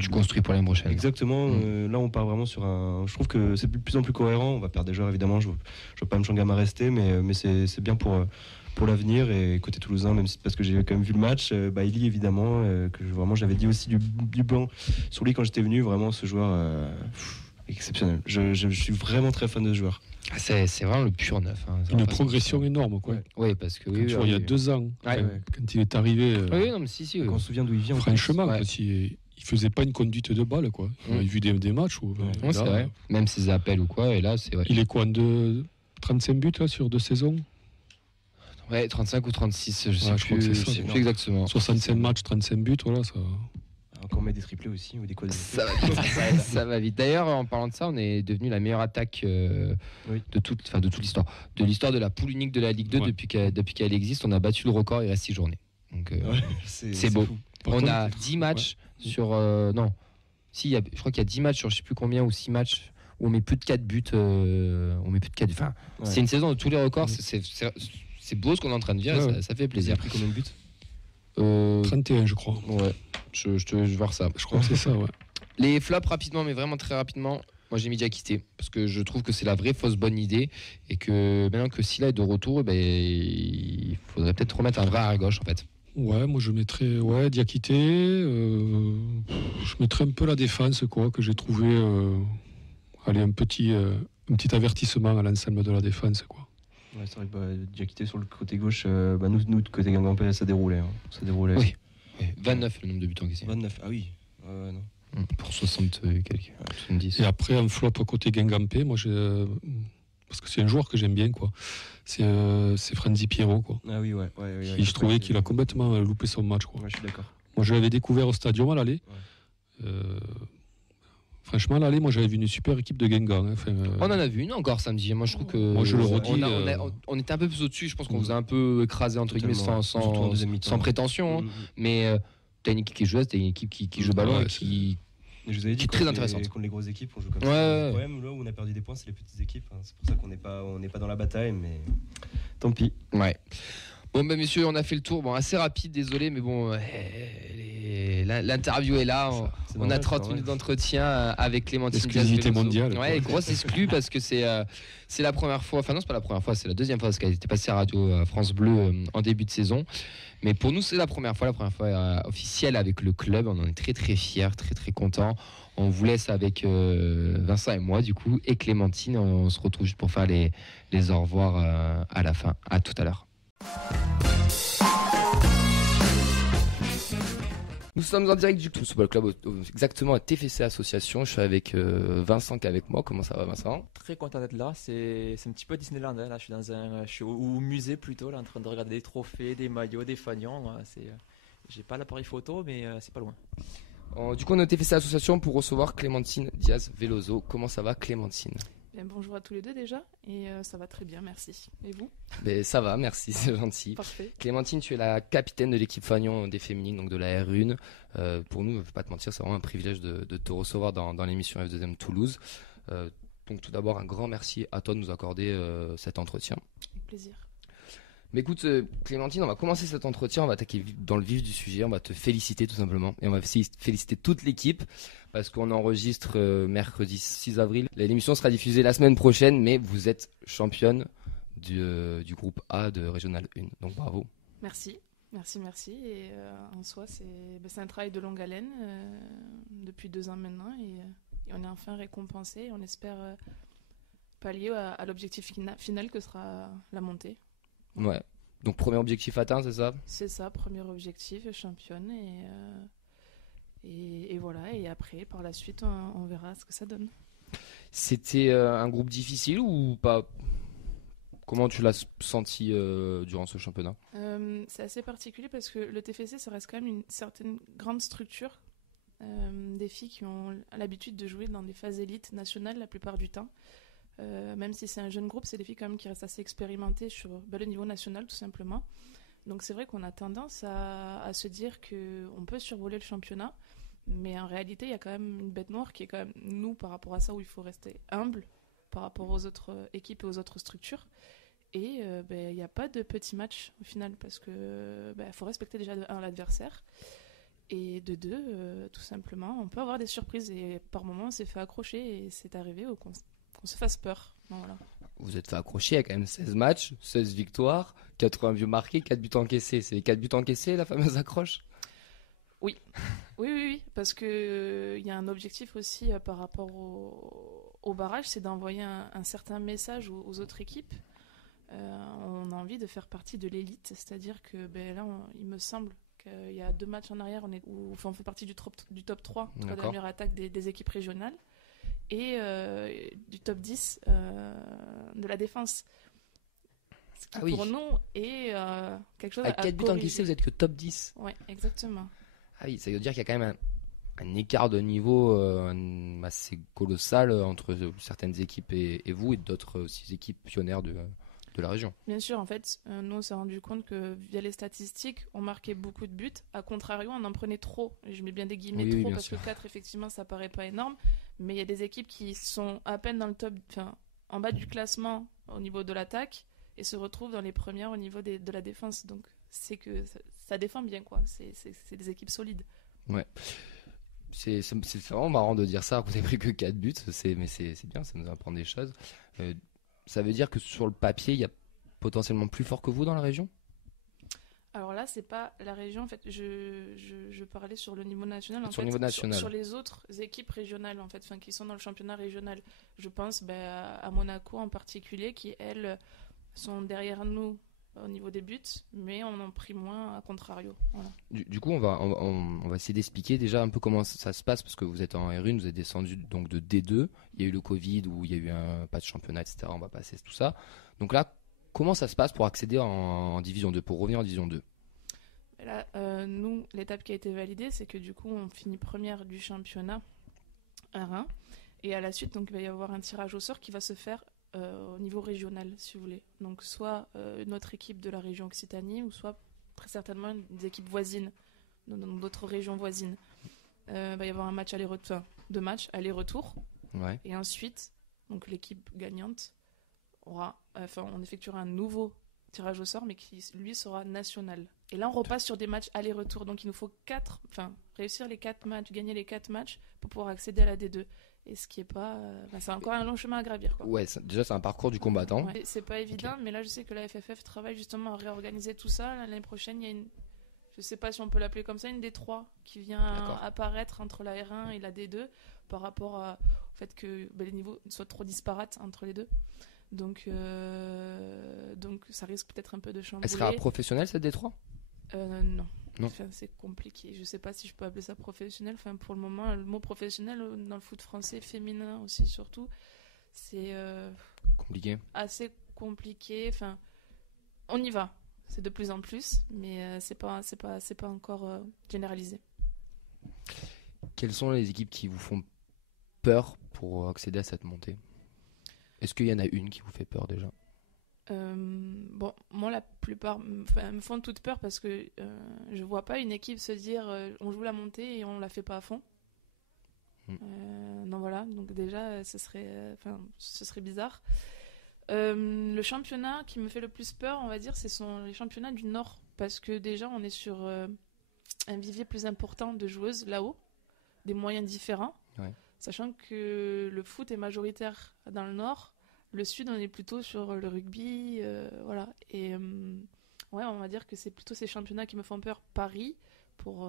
Tu construis pour l'année prochaine. Exactement. Là, on part vraiment sur un. Je trouve que c'est de plus en plus cohérent. On va perdre des joueurs, évidemment. Je ne veux pas Mchangama rester, mais c'est bien pour l'avenir. Et côté toulousain, même si, parce que j'ai quand même vu le match, Bailly, évidemment, vraiment, j'avais dit aussi du blanc sur lui quand j'étais venu. Vraiment, ce joueur exceptionnel. Je suis vraiment très fan de ce joueur. C'est vraiment le pur neuf. Une progression énorme, quoi. Oui, parce que il y a 2 ans, quand il est arrivé. Oui, non, mais si. On se souvient d'où il vient. Franchement, il faisait pas une conduite de balle, quoi. On a vu des matchs où. Ouais, c'est vrai. Même ses appels ou quoi, et là, c'est vrai. Il est quoi, 35 buts là, sur 2 saisons? Ouais, 35 ou 36, je sais plus, je sais plus exactement. 65 matchs, 35 buts, voilà, ça. Encore mettre des triplés aussi, ou des quadruplés. Ça va vite. D'ailleurs, en parlant de ça, on est devenu la meilleure attaque de toute l'histoire. De l'histoire de la poule unique de la Ligue 2 depuis qu'elle existe. On a battu le record, il reste 6 journées. Donc, c'est beau. On a 10 matchs sur. Non. Si, je crois qu'il y a 10 matchs sur je sais plus combien, ou 6 matchs où on met plus de 4 buts. On met plus de 4. Enfin, c'est une saison de tous les records. C'est beau ce qu'on est en train de dire. Ça fait plaisir. Il a pris combien de buts 31, je crois. Ouais. Je vais voir ça. Je crois que c'est ça, ouais. Les flops rapidement, mais vraiment très rapidement. Moi, j'ai mis Diakité parce que je trouve que c'est la vraie fausse bonne idée et que maintenant que Sylla est de retour, il faudrait peut-être remettre un vrai arrière gauche en fait. Ouais, moi je mettrais Diakité. Je mettrais un peu la défense, quoi, que j'ai trouvé un petit avertissement à l'ensemble de la défense, quoi. Ouais, c'est vrai que Diakité sur le côté gauche, nous de côté Guingamp, ça déroulait. Ça déroulait. Oui. 29 le nombre de buts encaissés. 29, ah oui. Non. Pour 60 quelques. 70. Et après, un flop côté Guingampais, moi parce que c'est un joueur que j'aime bien, quoi. C'est Franzi Pierrot, quoi. Ah oui, ouais. Je trouvais qu'il a complètement loupé son match, quoi. Ouais, je suis d'accord. Moi, je l'avais découvert au Stadium à l'aller. Ouais. Franchement, à l'aller, moi, j'avais vu une super équipe de Guingamp. On en a vu une encore samedi. Moi, je trouve que. Moi, je le redis. On était un peu plus au-dessus. Je pense qu'on vous a un peu écrasé, entre guillemets, sans prétention. Mais t'as une équipe qui joue, t'as une équipe qui joue ballon et qui. Je vous avais dit, est très intéressante. Contre les grosses équipes, on joue comme ça. Le problème, là où on a perdu des points, c'est les petites équipes. C'est pour ça qu'on n'est pas dans la bataille, mais tant pis. Ouais. Bon, messieurs, on a fait le tour. Bon, assez rapide, désolé, mais bon, l'interview est là. On a 30 minutes d'entretien avec Clémentine. Exclusivité mondiale. Ouais, grosse exclue parce que c'est la première fois. Enfin, non, c'est pas la première fois, c'est la deuxième fois parce qu'elle était passée à Radio France Bleu en début de saison. Mais pour nous, c'est la première fois officielle avec le club. On en est très, très fiers, très, très contents. On vous laisse avec Vincent et moi, du coup, et Clémentine. On se retrouve juste pour faire les au revoir à la fin. À tout à l'heure. Nous sommes en direct du Toulouse Football Club, exactement à TFC Association. Je suis avec Vincent qui est avec moi. Comment ça va, Vincent? Très content d'être là. C'est un petit peu Disneyland. Hein. Là, je suis au musée plutôt, là, en train de regarder des trophées, des maillots, des fanions. J'ai pas l'appareil photo, mais c'est pas loin. Du coup, on est au TFC Association pour recevoir Clémentine Diaz-Veloso. Comment ça va, Clémentine? Bien, bonjour à tous les deux déjà, et ça va très bien, merci. Et vous? Ça va, merci, c'est gentil. Parfait. Clémentine, tu es la capitaine de l'équipe Fagnon des féminines, donc de la R1. Pour nous, je ne vais pas te mentir, c'est vraiment un privilège de te recevoir dans l'émission F2M Toulouse. Donc tout d'abord, un grand merci à toi de nous accorder cet entretien. Avec plaisir. Mais écoute, Clémentine, on va commencer cet entretien, on va attaquer dans le vif du sujet, on va te féliciter tout simplement, et on va féliciter toute l'équipe, parce qu'on enregistre mercredi 6 avril. L'émission sera diffusée la semaine prochaine, mais vous êtes championne du groupe A de Régional 1, donc bravo. Merci. Et en soi, c'est un travail de longue haleine, depuis 2 ans maintenant, et on est enfin récompensé, on espère pallier à l'objectif final que sera la montée. Ouais, donc premier objectif atteint, c'est ça? C'est ça, premier objectif, championne, et voilà, et après, par la suite, on verra ce que ça donne. C'était un groupe difficile ou pas? Comment tu l'as senti durant ce championnat? C'est assez particulier parce que le TFC, ça reste quand même une certaine grande structure des filles qui ont l'habitude de jouer dans des phases élites nationales la plupart du temps. Même si c'est un jeune groupe, c'est des filles quand même qui restent assez expérimentées sur le niveau national tout simplement. Donc c'est vrai qu'on a tendance à se dire qu'on peut survoler le championnat, mais en réalité il y a quand même une bête noire qui est quand même nous par rapport à ça, où il faut rester humble par rapport aux autres équipes et aux autres structures. Et il n'y a pas de petits matchs au final, parce que faut respecter déjà de 1 l'adversaire, et de 2 tout simplement on peut avoir des surprises, et par moments on s'est fait accrocher et c'est arrivé qu'on se fasse peur. Bon, voilà. Vous êtes fait accrocher, il y a quand même 16 matchs, 16 victoires, 80 buts marqués, 4 buts encaissés. C'est les 4 buts encaissés, la fameuse accroche? Oui, parce que il y a un objectif aussi par rapport au barrage, c'est d'envoyer un certain message aux autres équipes. On a envie de faire partie de l'élite, c'est-à-dire que là, il me semble qu'il y a 2 matchs en arrière, on fait partie du top 3, en tout cas de la meilleure attaque des équipes régionales, et du top 10 de la défense. Ce qui pour nous est quelque chose avec à 4 buts encaissés, vous êtes que top 10. Oui, exactement. Ah oui, ça veut dire qu'il y a quand même un écart de niveau assez colossal entre certaines équipes et vous, et d'autres aussi équipes pionnières de la région. Bien sûr, en fait, nous on s'est rendu compte que via les statistiques, on marquait beaucoup de buts. A contrario, on en prenait trop. Je mets bien des guillemets trop, parce que 4, effectivement, ça paraît pas énorme. Mais il y a des équipes qui sont à peine dans le top, en bas du classement au niveau de l'attaque, et se retrouvent dans les premières au niveau de la défense. Donc c'est que ça défend bien, quoi. C'est des équipes solides. Ouais. C'est vraiment marrant de dire ça, vous avez pris que 4 buts, mais c'est bien, ça nous apprend des choses. Ça veut dire que sur le papier, il y a potentiellement plus fort que vous dans la région? Alors là, c'est pas la région, en fait, je parlais sur le niveau national. En sur fait, le niveau national. Sur les autres équipes régionales, en fait, qui sont dans le championnat régional. Je pense à Monaco en particulier, qui, elles, sont derrière nous au niveau des buts, mais on en pris moins à contrario. Voilà. Du coup, on va essayer d'expliquer déjà un peu comment ça se passe, parce que vous êtes en R1, vous êtes descendu donc de D2, il y a eu le Covid où il y a eu pas de championnat, etc. On va passer tout ça. Donc là, comment ça se passe pour accéder en Division 2, pour revenir en Division 2? Là, nous, l'étape qui a été validée, c'est que du coup, on finit première du championnat R1, et à la suite, donc, il va y avoir un tirage au sort qui va se faire au niveau régional, si vous voulez. Donc soit notre équipe de la région Occitanie, ou soit très certainement des équipes voisines, dans d'autres régions voisines. Il va y avoir un match aller-retour, 2 matchs aller-retour. Ouais. Et ensuite, donc l'équipe gagnante on effectuera un nouveau tirage au sort, mais qui lui sera national. Et là, on repasse sur des matchs aller-retour. Donc il nous faut réussir les 4 matchs, gagner les 4 matchs pour pouvoir accéder à la D2. Et ce qui est pas. C'est encore un long chemin à gravir, quoi. Ouais, déjà, c'est un parcours du combattant. Ouais, c'est pas évident, okay. Mais là, je sais que la FFF travaille justement à réorganiser tout ça. L'année prochaine, il y a je sais pas si on peut l'appeler comme ça, une D3 qui vient apparaître entre la R1 et la D2 par rapport au fait que les niveaux soient trop disparates entre les deux. Donc ça risque peut-être un peu de chambouler. Elle sera professionnelle, cette D3 ? Non. Non. C'est compliqué. Je sais pas si je peux appeler ça professionnel. Pour le moment, le mot professionnel dans le foot français, féminin aussi surtout, c'est compliqué. Assez compliqué. On y va. C'est de plus en plus, mais c'est pas encore généralisé. Quelles sont les équipes qui vous font peur pour accéder à cette montée ? Est-ce qu'il y en a une qui vous fait peur déjà ? Moi la plupart me font toute peur parce que je vois pas une équipe se dire on joue la montée et on la fait pas à fond. Donc voilà, donc déjà ce serait bizarre. Le championnat qui me fait le plus peur, on va dire, ce sont les championnats du Nord, parce que déjà on est sur un vivier plus important de joueuses là-haut, des moyens différents, sachant que le foot est majoritaire dans le Nord. Le Sud, on est plutôt sur le rugby, voilà. Et on va dire que c'est plutôt ces championnats qui me font peur. Paris, pour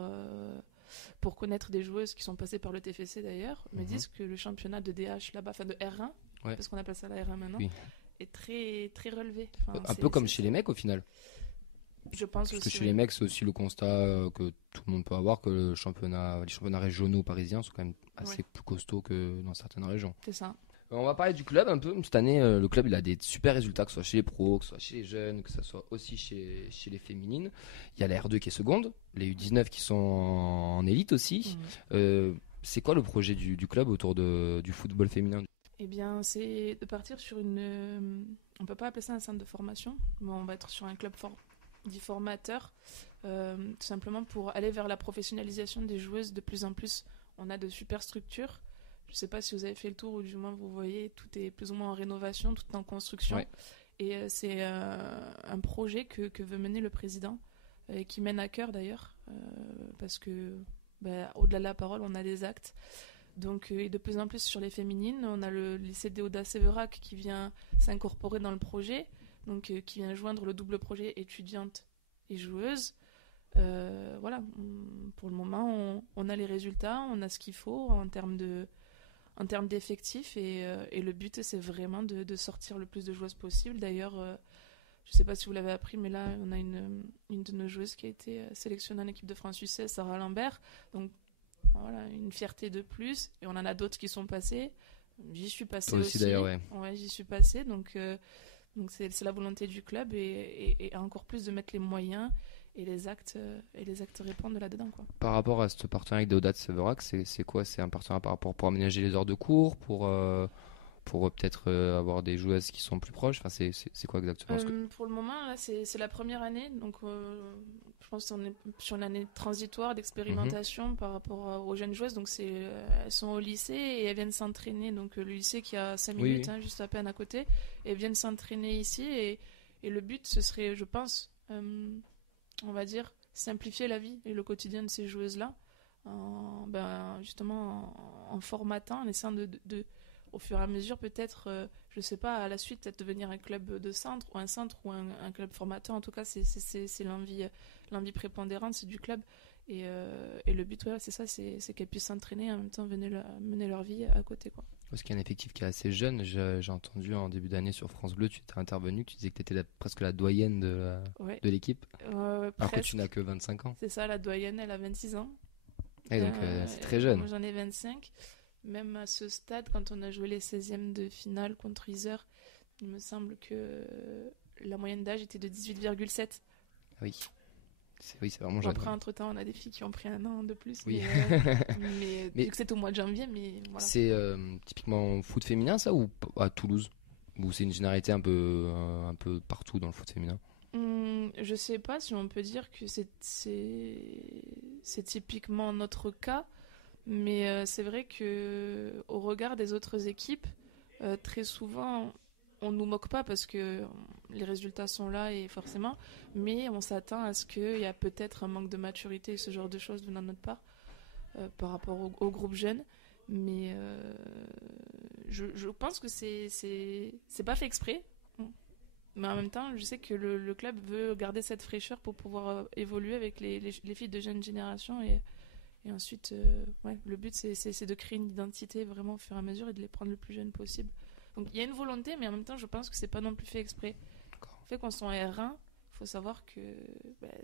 connaître des joueuses qui sont passées par le TFC d'ailleurs, me disent que le championnat de DH là-bas, de R1, parce qu'on appelle ça la R1 maintenant, est très, très relevé. Un peu comme chez les mecs au final. Je pense parce que chez les mecs, c'est aussi le constat que tout le monde peut avoir, que les championnats régionaux parisiens sont quand même assez plus costauds que dans certaines régions. C'est ça. On va parler du club un peu. Cette année, le club il a des super résultats, que ce soit chez les pros, que ce soit chez les jeunes, que ce soit aussi chez les féminines. Il y a la R2 qui est seconde, les U19 qui sont en élite aussi. C'est quoi le projet du club autour du football féminin? Eh bien, c'est de partir sur une... on peut pas appeler ça un centre de formation, mais on va être sur un club dit formateur, tout simplement pour aller vers la professionnalisation des joueuses de plus en plus. On a de super structures. Je ne sais pas si vous avez fait le tour ou du moins vous voyez, tout est plus ou moins en rénovation, tout est en construction. Ouais. Et c'est un projet que veut mener le président, qui mène à cœur d'ailleurs, parce que au-delà de la parole, on a des actes. Donc, et de plus en plus sur les féminines, on a le lycée Déodat Séverac qui vient s'incorporer dans le projet, donc qui vient joindre le double projet étudiante et joueuse. Voilà, pour le moment, on a les résultats, on a ce qu'il faut en termes d'effectifs et le but c'est vraiment de sortir le plus de joueuses possible. D'ailleurs, je ne sais pas si vous l'avez appris, mais là on a une de nos joueuses qui a été sélectionnée en équipe de France U16, Sarah Lambert. Donc voilà, une fierté de plus. Et on en a d'autres qui sont passées. J'y suis passée aussi. D'ailleurs, ouais. Ouais, j'y suis passée. Donc c'est la volonté du club et encore plus de mettre les moyens et les actes répondent là-dedans, quoi. Par rapport à ce partenariat avec Déodat Séverac, c'est quoi? C'est un partenariat par rapport pour aménager les heures de cours, pour peut-être avoir des joueuses qui sont plus proches. Enfin, c'est quoi exactement Pour le moment, là, c'est la première année, donc je pense qu'on est sur une année transitoire d'expérimentation par rapport aux jeunes joueuses. Donc elles sont au lycée et elles viennent s'entraîner. Donc le lycée qui a 5 minutes, hein, juste à peine à côté, et elles viennent s'entraîner ici. Et le but, ce serait, je pense, on va dire, simplifier la vie et le quotidien de ces joueuses-là, justement en formatant, en essayant de au fur et à mesure, peut-être, je sais pas, à la suite, peut-être devenir un club de centre ou un club formateur. En tout cas, c'est l'envie prépondérante, c'est du club. Et le but, c'est ça, c'est qu'elles puissent s'entraîner et en même temps mener leur vie à côté, quoi. Parce qu'il y a un effectif qui est assez jeune. J'ai entendu en début d'année sur France Bleu, tu t'es intervenu, tu disais que tu étais presque la doyenne de l'équipe. Alors que tu n'as que 25 ans. C'est ça, la doyenne, elle a 26 ans. Et donc, c'est très jeune. Moi, j'en ai 25. Même à ce stade, quand on a joué les 16e de finale contre Yzeure, il me semble que la moyenne d'âge était de 18,7. Oui. C'est vraiment jeune. Après, entre-temps, on a des filles qui ont pris un an de plus. Oui. Mais vu que c'est au mois de janvier, mais voilà. C'est typiquement foot féminin, ça, ou à Toulouse? Ou c'est une généralité un peu partout dans le foot féminin? Je sais pas si on peut dire que c'est typiquement notre cas. Mais c'est vrai qu'au regard des autres équipes, très souvent, on ne nous moque pas parce que les résultats sont là et forcément, mais on s'attend à ce qu'il y a peut-être un manque de maturité et ce genre de choses venant de notre part par rapport au groupe jeune. Mais je pense que c'est pas fait exprès. Mais en même temps, je sais que le club veut garder cette fraîcheur pour pouvoir évoluer avec les filles de jeune génération et ensuite, le but, c'est de créer une identité vraiment au fur et à mesure et de les prendre le plus jeune possible. Donc, il y a une volonté, mais en même temps, je pense que c'est pas non plus fait exprès. Le fait qu'on soit en R1, il faut savoir que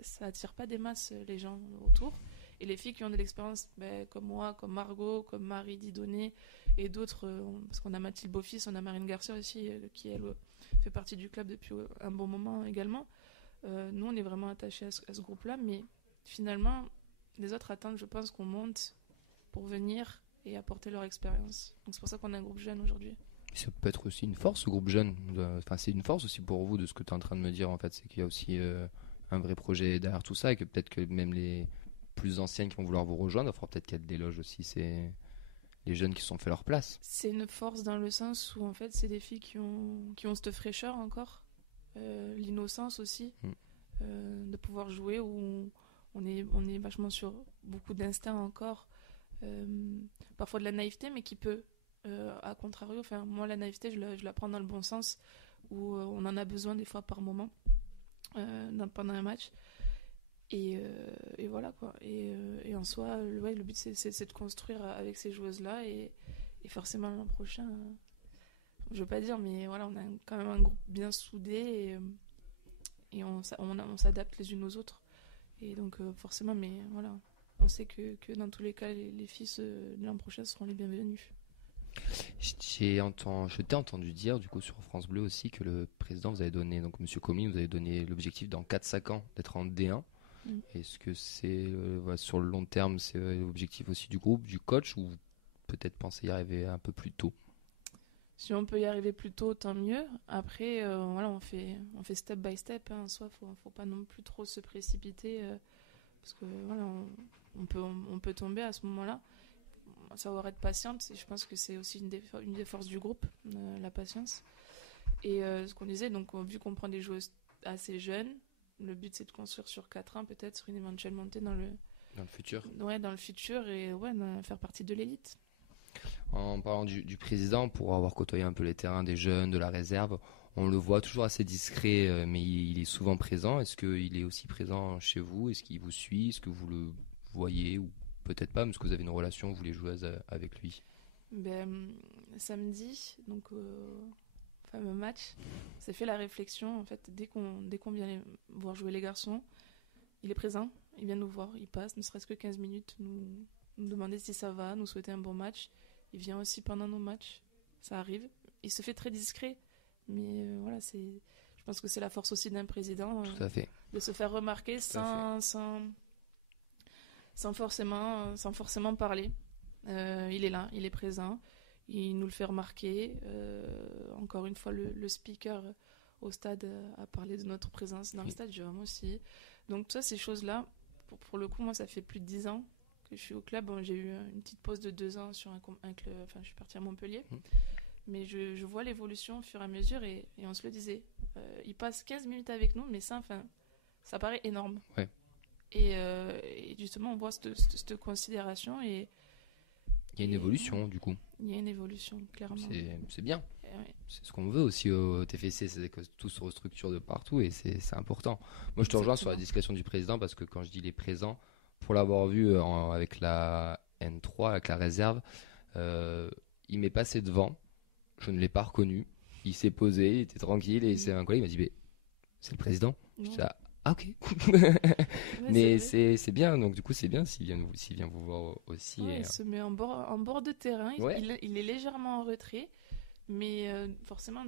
ça attire pas des masses les gens autour. Et les filles qui ont de l'expérience, comme moi, comme Margot, comme Marie Didonné et d'autres, parce qu'on a Mathilde Beaufils, on a Marine Garcia aussi, qui elle fait partie du club depuis un bon moment également. Nous, on est vraiment attachés à ce groupe-là, mais finalement, les autres attendent, je pense, qu'on monte pour venir et apporter leur expérience. Donc c'est pour ça qu'on a un groupe jeune aujourd'hui. Ça peut être aussi une force, ce groupe jeune. Enfin, c'est une force aussi pour vous de ce que tu es en train de me dire, en fait. C'est qu'il y a aussi un vrai projet derrière tout ça et que peut-être que même les plus anciennes qui vont vouloir vous rejoindre, il faudra peut-être qu'il y ait des loges aussi. C'est les jeunes qui se sont fait leur place. C'est une force dans le sens où, en fait, c'est des filles qui ont cette fraîcheur encore. L'innocence aussi. De pouvoir jouer où on est vachement sur beaucoup d'instinct encore, parfois de la naïveté, mais qui peut, à contrario, enfin moi la naïveté je la prends dans le bon sens, où on en a besoin des fois par moment pendant un match, et voilà quoi. Et en soi, le but c'est de construire avec ces joueuses-là, et forcément l'an prochain, je veux pas dire, mais voilà, on a quand même un groupe bien soudé, et on s'adapte les unes aux autres. Et donc forcément, mais voilà, on sait que dans tous les cas, les filles de l'an prochain seront les bienvenues. Je t'ai entendu dire du coup sur France Bleu aussi que le président vous avait donné, donc Monsieur Comines vous avez donné l'objectif dans 4-5 ans d'être en D1. Est-ce que c'est sur le long terme, c'est l'objectif aussi du groupe, du coach, ou peut-être penser y arriver un peu plus tôt? Si on peut y arriver plus tôt, tant mieux. Après, voilà, on fait step by step. En soi, faut pas non plus trop se précipiter parce que voilà, on peut tomber à ce moment-là. Savoir être patiente, je pense que c'est aussi une des forces du groupe, la patience. Et ce qu'on disait, donc vu qu'on prend des joueuses assez jeunes, le but c'est de construire sur 4 ans, peut-être sur une éventuelle montée dans le futur. Ouais, dans le futur et faire partie de l'élite. En parlant du président, pour avoir côtoyé un peu les terrains des jeunes, de la réserve, on le voit toujours assez discret, mais il est souvent présent. Est-ce qu'il est aussi présent chez vous? Est-ce qu'il vous suit? Est-ce que vous le voyez ou peut-être pas, mais est-ce que vous avez une relation, vous les joueuses, avec lui? Samedi, donc fameux match, on s'est fait la réflexion. En fait, dès qu'on vient voir jouer les garçons, il est présent, il vient nous voir, il passe, ne serait-ce que 15 minutes, nous demander si ça va, nous souhaiter un bon match. Il vient aussi pendant nos matchs, ça arrive. Il se fait très discret, mais voilà, je pense que c'est la force aussi d'un président. Tout à fait. De se faire remarquer sans forcément parler. Il est là, il est présent, il nous le fait remarquer. Encore une fois, le speaker au stade a parlé de notre présence dans le stade, Jérôme aussi. Donc, ça, ces choses-là, pour le coup, moi, ça fait plus de 10 ans que je suis au club. Bon, j'ai eu une petite pause de 2 ans sur un club, enfin, je suis partie à Montpellier. Mais je vois l'évolution au fur et à mesure et on se le disait. Il passe 15 minutes avec nous, mais ça paraît énorme. Ouais. Et justement, on voit cette considération et il y a une évolution du coup. Il y a une évolution, clairement. C'est bien. Ouais. C'est ce qu'on veut aussi au TFC, c'est que tout se restructure de partout et c'est important. Moi, je te rejoins sur la discrétion du président parce que quand je dis il est présent, pour l'avoir vu avec la N3, avec la réserve, il m'est passé devant, je ne l'ai pas reconnu, il s'est posé, il était tranquille et c'est un collègue, il m'a dit c'est le président. Je dis, ah ok. Mais c'est bien, donc du coup c'est bien s'il vient vous voir aussi. Ouais, il se met en bord de terrain, il est légèrement en retrait, mais forcément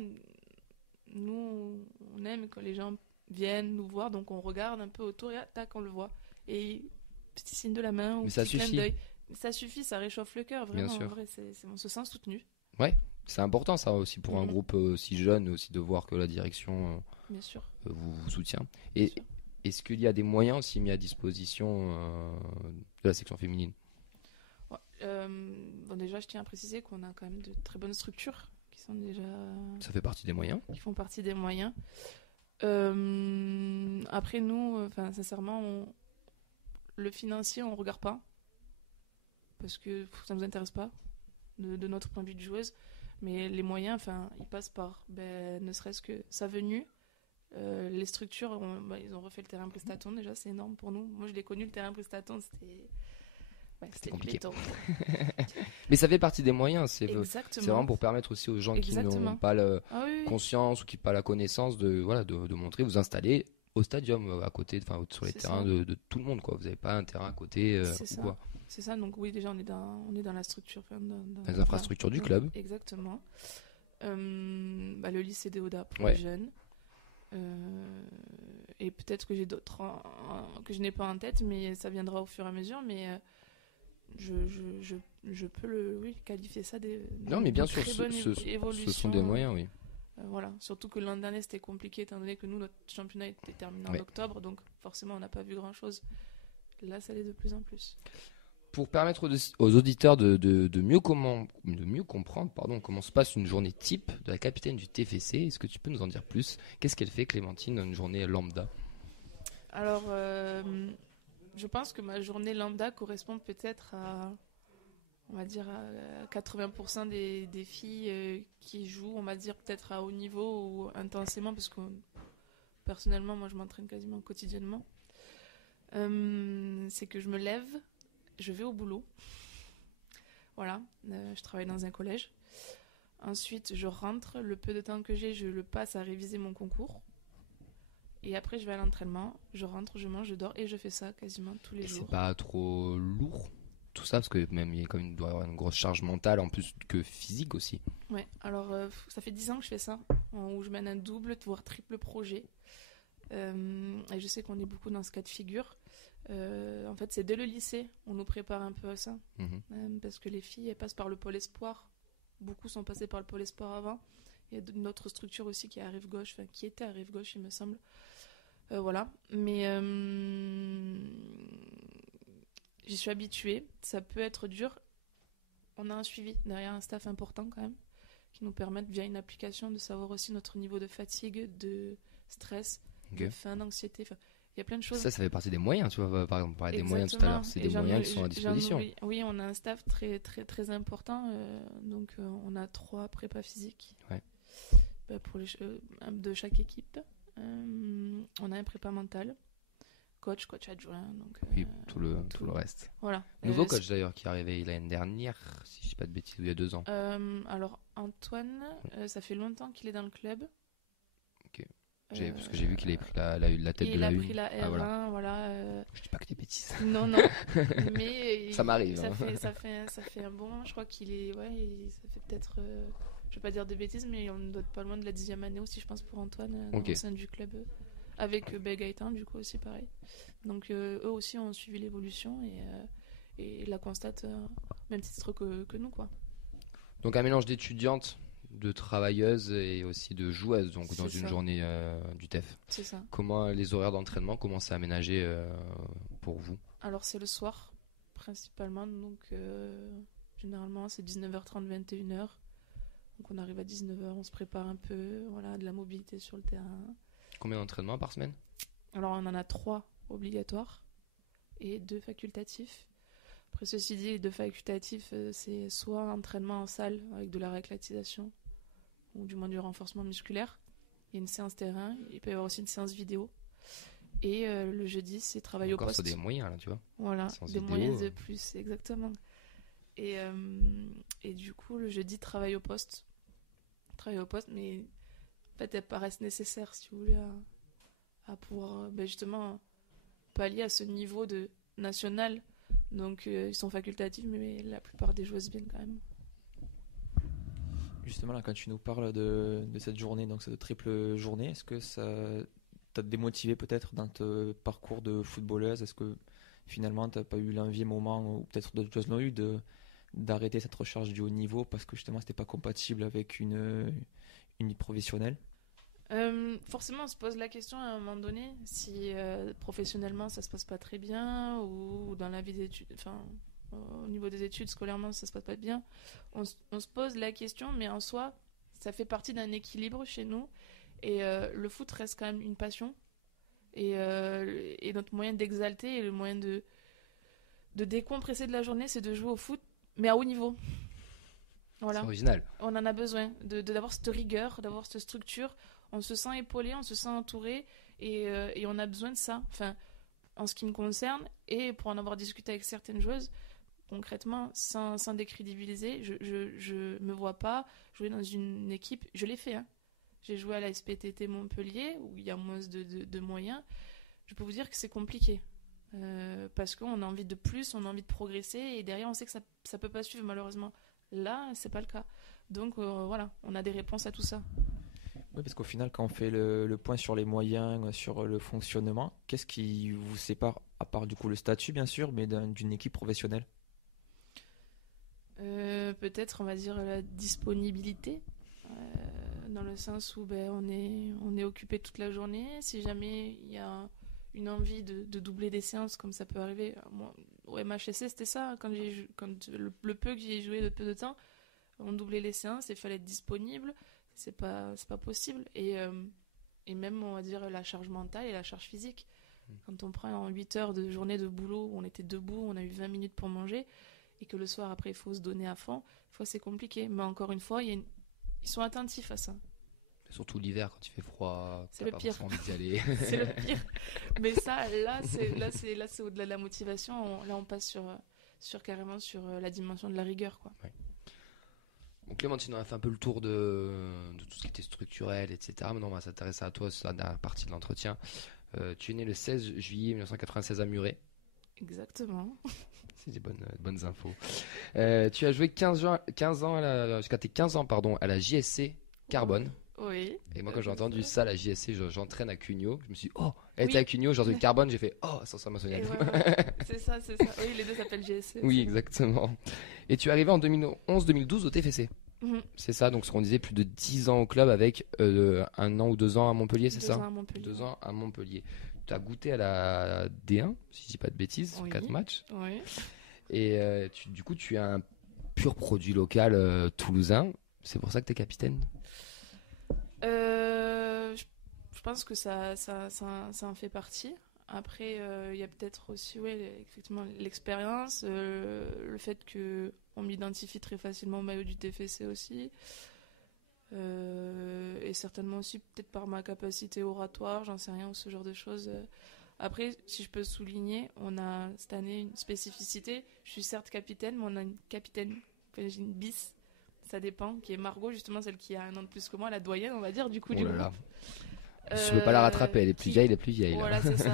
nous on aime quand les gens viennent nous voir, donc on regarde un peu autour et tac on le voit. Et petit signe de la main ou petit clin d'œil. Ça suffit, ça réchauffe le cœur, vraiment. En vrai, on se sent soutenu. Ouais, c'est important ça aussi pour un groupe aussi jeune, aussi de voir que la direction bien sûr. Vous soutient. Et est-ce qu'il y a des moyens aussi mis à disposition de la section féminine? Déjà, je tiens à préciser qu'on a quand même de très bonnes structures qui sont déjà. Ça fait partie des moyens. Qui font partie des moyens. Après, nous, sincèrement, le financier, on ne regarde pas parce que ça ne nous intéresse pas de notre point de vue de joueuse. Mais les moyens, ils passent par ne serait-ce que sa venue. Les structures, ils ont refait le terrain Prestaton, déjà, c'est énorme pour nous. Moi, je l'ai connu, le terrain Prestaton, c'était compliqué. Mais ça fait partie des moyens, c'est Exactement. Vraiment pour permettre aussi aux gens Exactement. qui n'ont pas la conscience ou qui n'ont pas la connaissance de montrer, vous installer au stadium à côté, sur les terrains de tout le monde, quoi. Vous n'avez pas un terrain à côté quoi. C'est ça, donc oui, déjà on est dans la structure, dans les infrastructures du club. Exactement. Le lycée Déodat pour les jeunes. Et peut-être que j'ai d'autres que je n'ai pas en tête, mais ça viendra au fur et à mesure. Mais je peux qualifier ça non, mais bien sûr, évolution. Ce sont des moyens, oui. Voilà, surtout que l'an dernier c'était compliqué étant donné que nous notre championnat était terminé en octobre, donc forcément on n'a pas vu grand chose. Là, ça l'est de plus en plus. Pour permettre aux auditeurs de mieux comprendre comment se passe une journée type de la capitaine du TFC, est-ce que tu peux nous en dire plus? Qu'est-ce qu'elle fait, Clémentine, dans une journée lambda? Alors, je pense que ma journée lambda correspond peut-être à, on va dire, à 80% des filles qui jouent, on va dire peut-être à haut niveau ou intensément, parce que personnellement, moi je m'entraîne quasiment quotidiennement. C'est que je me lève, je vais au boulot. Voilà, je travaille dans un collège. Ensuite, je rentre. Le peu de temps que j'ai, je le passe à réviser mon concours. Et après, je vais à l'entraînement. Je rentre, je mange, je dors et je fais ça quasiment tous les jours. C'est pas trop lourd, tout tout ça, parce que même il y a quand même, doit y avoir une grosse charge mentale en plus que physique aussi. Ouais, alors ça fait 10 ans que je fais ça, où je mène un double, voire triple projet. Et je sais qu'on est beaucoup dans ce cas de figure. En fait, c'est dès le lycée, on nous prépare un peu à ça. Parce que les filles, elles passent par le pôle espoir. Beaucoup sont passées par le pôle espoir avant. Il y a une autre structure aussi qui est à Rive-Gauche, enfin qui était à Rive-Gauche, il me semble. Voilà. Mais j'y suis habituée. Ça peut être dur. On a un suivi derrière, un staff important quand même, qui nous permettent via une application de savoir aussi notre niveau de fatigue, de stress, de faim, d'anxiété. Enfin, il y a plein de choses. Ça fait partie des moyens, tu vois. Par exemple, on parlait des moyens tout à l'heure. C'est des moyens qui sont à disposition. Oui, on a un staff très, très, très important. Donc, on a 3 prépas physiques pour de chaque équipe. On a un prépa mental, coach adjoint. Donc, et tout le reste. Voilà. Nouveau coach d'ailleurs qui est arrivé l'année dernière, si je ne dis pas de bêtises, il y a 2 ans. Alors, Antoine, ça fait longtemps qu'il est dans le club. Parce que j'ai vu qu'il avait pris la tête de la une. Il a pris la R1, voilà. Je dis pas que des bêtises. Non, mais ça m'arrive. Ça fait un bon moment, je crois qu'il est, ça fait peut-être, je vais pas dire de bêtises, mais on doit être pas loin de la 10e année aussi, je pense, pour Antoine, au sein du club, avec Gaëtan, du coup aussi pareil. Donc eux aussi ont suivi l'évolution et la constatent au même titre que nous, quoi. Donc un mélange d'étudiantes, de travailleuses et aussi de joueuses, donc dans une journée du TEF. C'est ça. Comment les horaires d'entraînement, comment c'est aménagé pour vous? Alors c'est le soir principalement, donc généralement c'est 19h30, 21h. Donc on arrive à 19h, on se prépare un peu, voilà, de la mobilité sur le terrain. Combien d'entraînements par semaine? Alors on en a 3 obligatoires et 2 facultatifs. Après ceci dit, les 2 facultatifs, c'est soit entraînement en salle avec de la réclatisation, ou du moins du renforcement musculaire. Il y a une séance terrain, il peut y avoir aussi une séance vidéo. Et le jeudi, c'est travail au poste. Encore des moyens, là, tu vois. Voilà, des moyens de plus, exactement. Et du coup, le jeudi, travail au poste. Travail au poste, mais en fait, elles paraissent nécessaires, si vous voulez, à pouvoir justement pallier à ce niveau de national. Donc, ils sont facultatifs, mais la plupart des joueuses viennent quand même. Justement, là, quand tu nous parles de cette journée, donc cette triple journée, est-ce que ça t'a démotivé peut-être dans ton parcours de footballeuse? Est-ce que finalement, t'as pas eu l'envie à un moment, ou peut-être d'autres choses l'ont eu, d'arrêter cette recherche du haut niveau parce que justement, c'était pas compatible avec une vie professionnelle? Forcément, on se pose la question à un moment donné si professionnellement ça se passe pas très bien ou dans la vie d'études, enfin au niveau des études scolairement ça se passe pas bien. On se pose la question, mais en soi, ça fait partie d'un équilibre chez nous et le foot reste quand même une passion et notre moyen d'exalter et le moyen de décompresser de la journée, c'est de jouer au foot, mais à haut niveau. Voilà. C'est original. On en a besoin d'avoir cette rigueur, d'avoir cette structure. On se sent épaulé, on se sent entouré et on a besoin de ça. Enfin, en ce qui me concerne, et pour en avoir discuté avec certaines joueuses, concrètement, sans décrédibiliser, je me vois pas jouer dans une équipe. Je l'ai fait, hein. J'ai joué à la SPTT Montpellier, où il y a moins de moyens. Je peux vous dire que c'est compliqué. Parce qu'on a envie de plus, on a envie de progresser, et derrière, on sait que ça peut pas suivre, malheureusement. Là, c'est pas le cas. Donc, voilà, on a des réponses à tout ça. Oui, parce qu'au final, quand on fait le point sur les moyens, sur le fonctionnement, qu'est-ce qui vous sépare, à part du coup le statut bien sûr, mais d'une équipe professionnelle? Peut-être, on va dire, la disponibilité, dans le sens où on est occupé toute la journée. Si jamais il y a une envie de doubler des séances, comme ça peut arriver, moi, au MHSC, c'était ça, quand le peu que j'y ai joué de peu de temps, on doublait les séances, il fallait être disponible. C'est pas possible et même on va dire la charge mentale et la charge physique. Quand on prend 8 heures de journée de boulot où on était debout, on a eu 20 minutes pour manger et que le soir après il faut se donner à fond, c'est compliqué, mais encore une fois ils sont attentifs à ça. Surtout l'hiver quand il fait froid, c'est le pire. Pas envie d'y aller. C'est le pire. Mais ça là c'est au-delà de la motivation, on passe sur carrément sur la dimension de la rigueur, quoi. Ouais. Donc Clémentine, on a fait un peu le tour de tout ce qui était structurel, etc. Maintenant, on va s'intéresser à toi sur la dernière partie de l'entretien. Tu es né le 16 juillet 1996 à Muret. Exactement. C'est des bonnes infos. Tu as joué 15 ans jusqu'à tes 15 ans à la JSC Carbone. Oui. Et moi, quand j'ai entendu ça, la JSC, j'entraîne à Cugnot. Je me suis dit, oh, elle était à Cugnot, j'ai entendu Carbone, j'ai fait, oh, ça maçonnière. C'est ça. Oui, les deux s'appellent JSC. Oui, exactement. Et tu es arrivé en 2011-2012 au TFC. C'est ça, donc ce qu'on disait, plus de 10 ans au club avec 1 an ou 2 ans à Montpellier, c'est ça 2 ans à Montpellier. 2 ans à Montpellier. Tu as goûté à la D1, si je dis pas de bêtises, 4 matchs. Oui. Et du coup, tu es un pur produit local toulousain. C'est pour ça que tu es capitaine Je pense que ça en fait partie. Après, il y a peut-être aussi effectivement, l'expérience, le fait qu'on m'identifie très facilement au maillot du TFC aussi. Et certainement aussi peut-être par ma capacité oratoire, j'en sais rien, ou ce genre de choses. Après, si je peux souligner, on a cette année une spécificité. Je suis certes capitaine, mais on a une capitaine, j'ai une bis, ça dépend, qui est Margot, justement celle qui a 1 an de plus que moi, la doyenne, on va dire, du coup. Oh là là. Je peux pas la rattraper, elle est plus vieille, Voilà, c'est ça.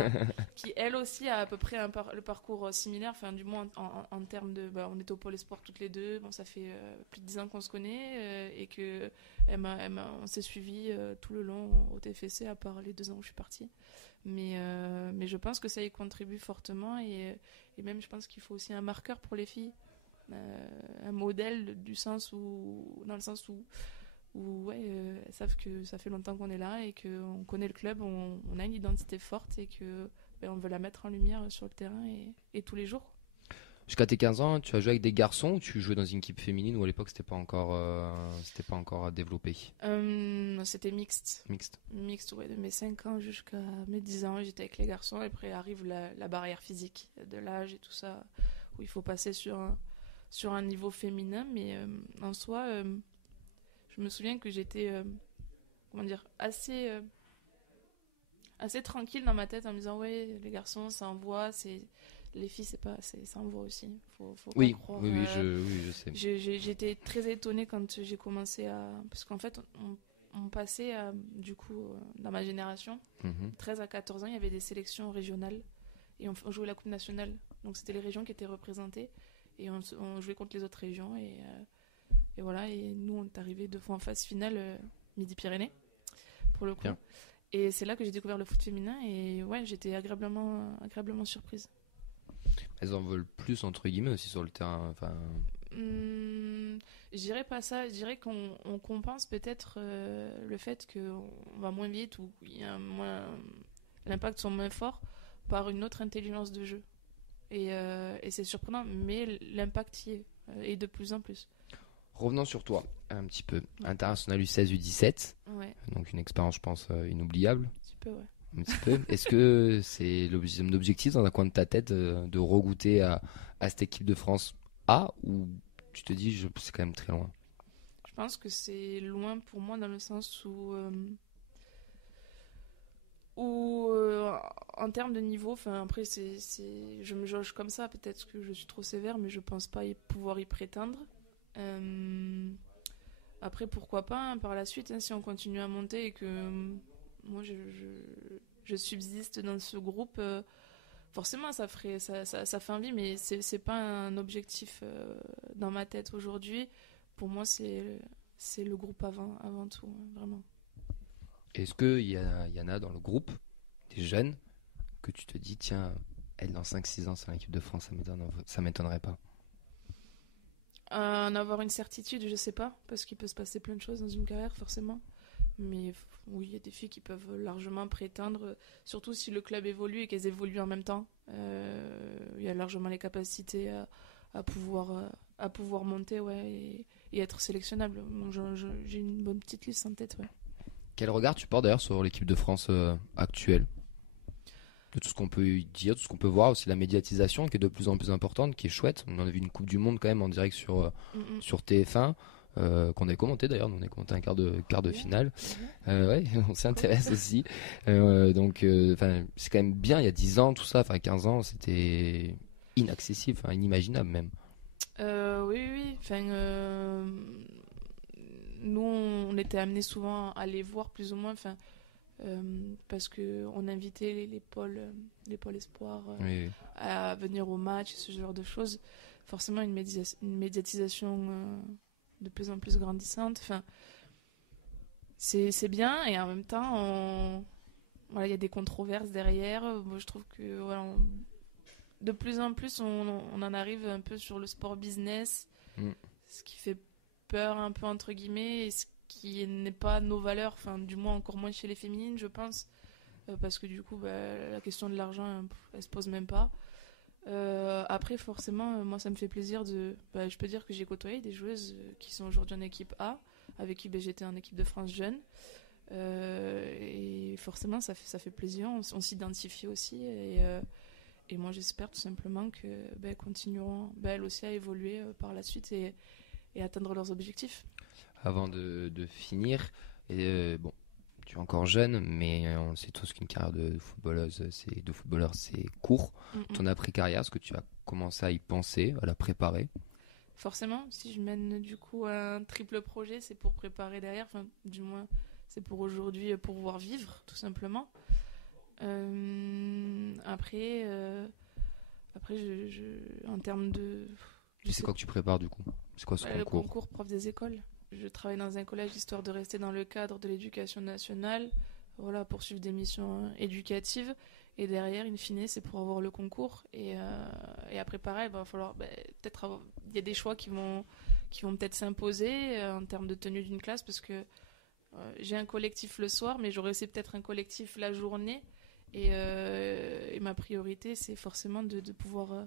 Qui, elle aussi, a à peu près le parcours similaire, enfin, du moins en termes de. On est au Pôle Espoir toutes les deux, bon, ça fait plus de 10 ans qu'on se connaît, et que on s'est suivis tout le long au TFC, à part les 2 ans où je suis partie. Mais je pense que ça y contribue fortement, et même je pense qu'il faut aussi un marqueur pour les filles, un modèle dans le sens où elles savent que ça fait longtemps qu'on est là et qu'on connaît le club, on a une identité forte et que on veut la mettre en lumière sur le terrain et tous les jours. Jusqu'à tes 15 ans, tu as joué avec des garçons ou tu jouais dans une équipe féminine ou à l'époque c'était pas encore développé C'était mixte. Mixte, ouais, de mes 5 ans jusqu'à mes 10 ans, j'étais avec les garçons et après arrive la barrière physique de l'âge et tout ça, où il faut passer sur un niveau féminin, mais en soi... je me souviens que j'étais assez tranquille dans ma tête en me disant les garçons ça envoie, les filles ça envoie aussi, faut pas croire. Oui, je sais. J'étais très étonnée quand j'ai commencé parce qu'en fait on passait du coup dans ma génération 13 à 14 ans, il y avait des sélections régionales et on jouait la coupe nationale, donc c'était les régions qui étaient représentées et on jouait contre les autres régions et voilà, et nous on est arrivés 2 fois en phase finale Midi-Pyrénées pour le coup. Bien. Et c'est là que j'ai découvert le foot féminin et j'étais agréablement surprise. Elles en veulent plus entre guillemets aussi sur le terrain, enfin. Je dirais pas ça, je dirais qu'on compense peut-être le fait qu'on va moins vite ou l'impact sont moins forts par une autre intelligence de jeu. Et c'est surprenant, mais l'impact y est, et de plus en plus. Revenons sur toi un petit peu. International U16, U17. Ouais. Donc une expérience, je pense, inoubliable. Un petit peu. Est-ce que c'est l'objectif dans un coin de ta tête de regoûter à cette équipe de France A, ou tu te dis c'est quand même très loin? Je pense que c'est loin pour moi dans le sens où en termes de niveau, après je me jauge comme ça, peut-être que je suis trop sévère, mais je pense pas pouvoir y prétendre. Après pourquoi pas par la suite, si on continue à monter et que moi je subsiste dans ce groupe, forcément ça fait envie, mais c'est pas un objectif dans ma tête aujourd'hui. Pour moi c'est le groupe avant tout, vraiment. Est-ce qu'il y en a dans le groupe des jeunes que tu te dis tiens, elle dans 5-6 ans c'est l'équipe de France, ça m'étonnerait pas? En avoir une certitude, je sais pas, parce qu'il peut se passer plein de choses dans une carrière, forcément. Mais oui, il y a des filles qui peuvent largement prétendre, surtout si le club évolue et qu'elles évoluent en même temps. Il y a largement les capacités à pouvoir monter et être sélectionnable. Donc j'ai une bonne petite liste en tête. Ouais. Quel regard tu portes d'ailleurs sur l'équipe de France actuelle? De tout ce qu'on peut dire, tout ce qu'on peut voir, aussi la médiatisation qui est de plus en plus importante, qui est chouette. On a vu une Coupe du Monde quand même en direct sur TF1, qu'on avait commenté d'ailleurs, on a commenté un quart de finale. On s'y intéresse aussi. Donc c'est quand même bien, il y a 10 ans, tout ça, 15 ans, c'était inaccessible, inimaginable même. Oui. Nous, on était amenés souvent à les voir plus ou moins. parce qu'on invitait les pôles espoirs Oui. à venir au match, ce genre de choses. Forcément, une médiatisation de plus en plus grandissante. Enfin, c'est bien, et en même temps, il y a des controverses derrière. Moi, je trouve que de plus en plus, on en arrive un peu sur le sport business, ce qui fait peur un peu entre guillemets, et ce qui n'est pas nos valeurs, enfin du moins encore moins chez les féminines, je pense, parce que du coup, la question de l'argent, elle se pose même pas. Après, forcément, moi, ça me fait plaisir je peux dire que j'ai côtoyé des joueuses qui sont aujourd'hui en équipe A, avec qui j'étais en équipe de France jeune. Et forcément, ça fait plaisir. On s'identifie aussi. Et moi, j'espère tout simplement qu'elles continueront, elles aussi, à évoluer par la suite et atteindre leurs objectifs. Avant de finir, bon, tu es encore jeune, mais on sait tous qu'une carrière de footballeur, c'est court. Ton après-carrière, est-ce que tu as commencé à y penser, à la préparer? Forcément, si je mène du coup un triple projet, c'est pour préparer derrière, enfin du moins c'est pour aujourd'hui pouvoir vivre tout simplement. Après, en termes de... C'est quoi que tu prépares du coup? C'est quoi ce concours? Le concours prof des écoles. Je travaille dans un collège histoire de rester dans le cadre de l'éducation nationale, pour suivre des missions éducatives. Et derrière, in fine, c'est pour avoir le concours. Et après, pareil, il va falloir peut-être avoir... Il y a des choix qui vont peut-être s'imposer en termes de tenue d'une classe, parce que j'ai un collectif le soir, mais j'aurais aussi peut-être un collectif la journée. Et ma priorité, c'est forcément de pouvoir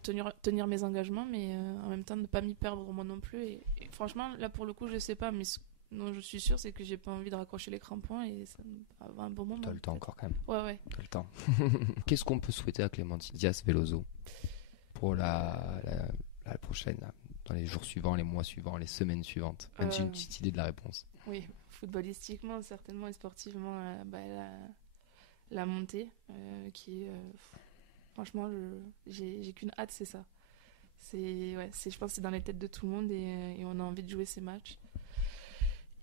tenir mes engagements, mais en même temps, ne pas m'y perdre moi non plus. Et franchement, là, pour le coup, je sais pas, mais non, je suis sûre, c'est que j'ai pas envie de raccrocher les crampons et ça va un bon moment. T'as le temps encore quand même. Ouais. T'as le temps. Qu'est-ce qu'on peut souhaiter à Clémentine Diaz-Veloso pour la prochaine, dans les jours suivants, les mois suivants, les semaines suivantes? As-tu une petite idée de la réponse? Oui, footballistiquement, certainement, et sportivement, la montée, qui est... franchement, j'ai qu'une hâte, c'est ça. Je pense que c'est dans les têtes de tout le monde et on a envie de jouer ces matchs.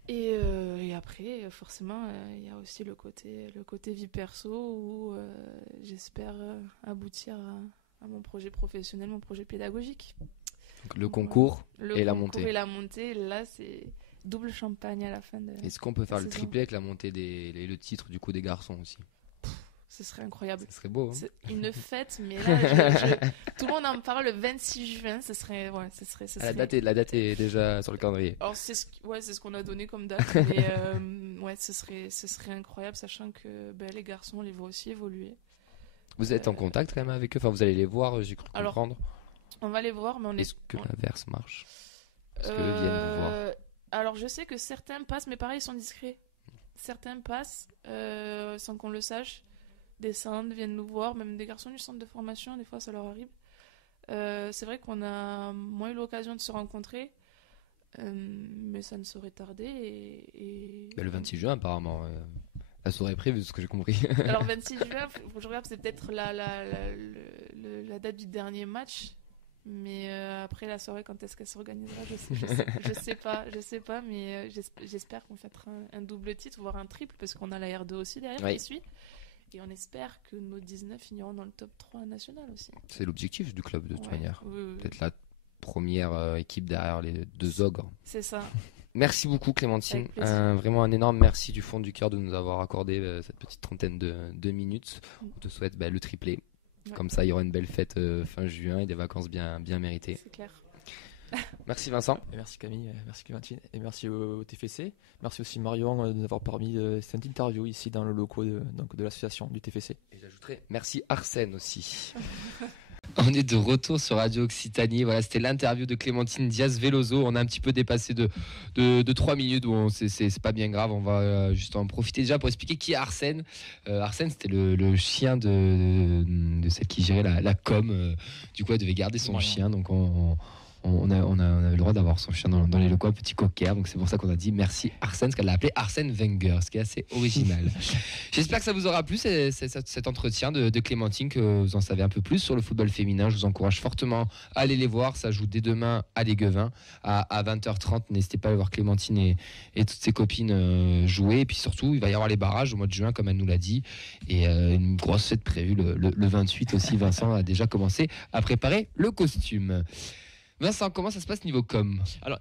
Et après, forcément, il y a aussi le côté vie perso où j'espère aboutir à mon projet professionnel, mon projet pédagogique. Donc, le concours et la montée. Et la montée, là, c'est double champagne à la fin de... Est-ce qu'on peut faire le triplé avec la montée le titre du coup des garçons aussi? Ce serait incroyable. Ce serait beau. Hein, c'est une fête, mais là, tout le monde en parle le 26 juin. Ce serait. La date est déjà sur le calendrier. Alors, c'est ce qu'on a donné comme date. Mais ce serait incroyable, sachant que les garçons, on les voit aussi évoluer. Vous êtes en contact quand même avec eux? Enfin, vous allez les voir, j'ai cru comprendre. On va les voir, mais Est-ce que l'inverse marche? Est-ce qu'eux viennent vous voir? Alors, je sais que certains passent, mais pareil, ils sont discrets. Certains passent sans qu'on le sache. Descendent, viennent nous voir, même des garçons du centre de formation, des fois ça leur arrive. C'est vrai qu'on a moins eu l'occasion de se rencontrer, mais ça ne saurait tarder. Le 26 juin, apparemment, la soirée est prévue, ce que j'ai compris. Alors, 26 juin, faut que je regarde, c'est peut-être la date du dernier match, mais après la soirée, quand est-ce qu'elle s'organisera, je sais pas, mais j'espère qu'on fêtera un double titre, voire un triple, parce qu'on a la R2 aussi derrière qui suit. Et on espère que nos 19 finiront dans le top 3 national aussi. C'est l'objectif du club de toute manière. Oui. Peut-être la première équipe derrière les deux ogres. C'est ça. Merci beaucoup Clémentine. Vraiment un énorme merci du fond du cœur de nous avoir accordé cette petite trentaine de minutes. On te souhaite le triplé. Ouais. Comme ça, il y aura une belle fête fin juin et des vacances bien méritées. C'est clair. Merci Vincent. Et merci Camille, merci Clémentine et merci au TFC. Merci aussi Marion de nous avoir permis cette interview ici dans le locaux de l'association du TFC. Et j'ajouterai merci Arsène aussi. On est de retour sur Radio Occitanie. Voilà, c'était l'interview de Clémentine Diaz-Veloso. On a un petit peu dépassé de 3 minutes. Bon, c'est pas bien grave. On va juste en profiter déjà pour expliquer qui est Arsène. Arsène, c'était le chien de celle qui gérait la com. Du coup, elle devait garder son chien. Donc, on avait le droit d'avoir son chien dans les locaux, un petit cocker. Donc c'est pour ça qu'on a dit merci Arsène, ce qu'elle l'a appelé Arsène Wenger, ce qui est assez original. J'espère que ça vous aura plu cet entretien de Clémentine, que vous en savez un peu plus sur le football féminin. Je vous encourage fortement à aller les voir. Ça joue dès demain à Léguevin à 20h30. N'hésitez pas à aller voir Clémentine et toutes ses copines jouer. Et puis surtout, il va y avoir les barrages au mois de juin, comme elle nous l'a dit. Et une grosse fête prévue le 28 aussi. Vincent a déjà commencé à préparer le costume. Vincent, comment ça se passe niveau com? Alors,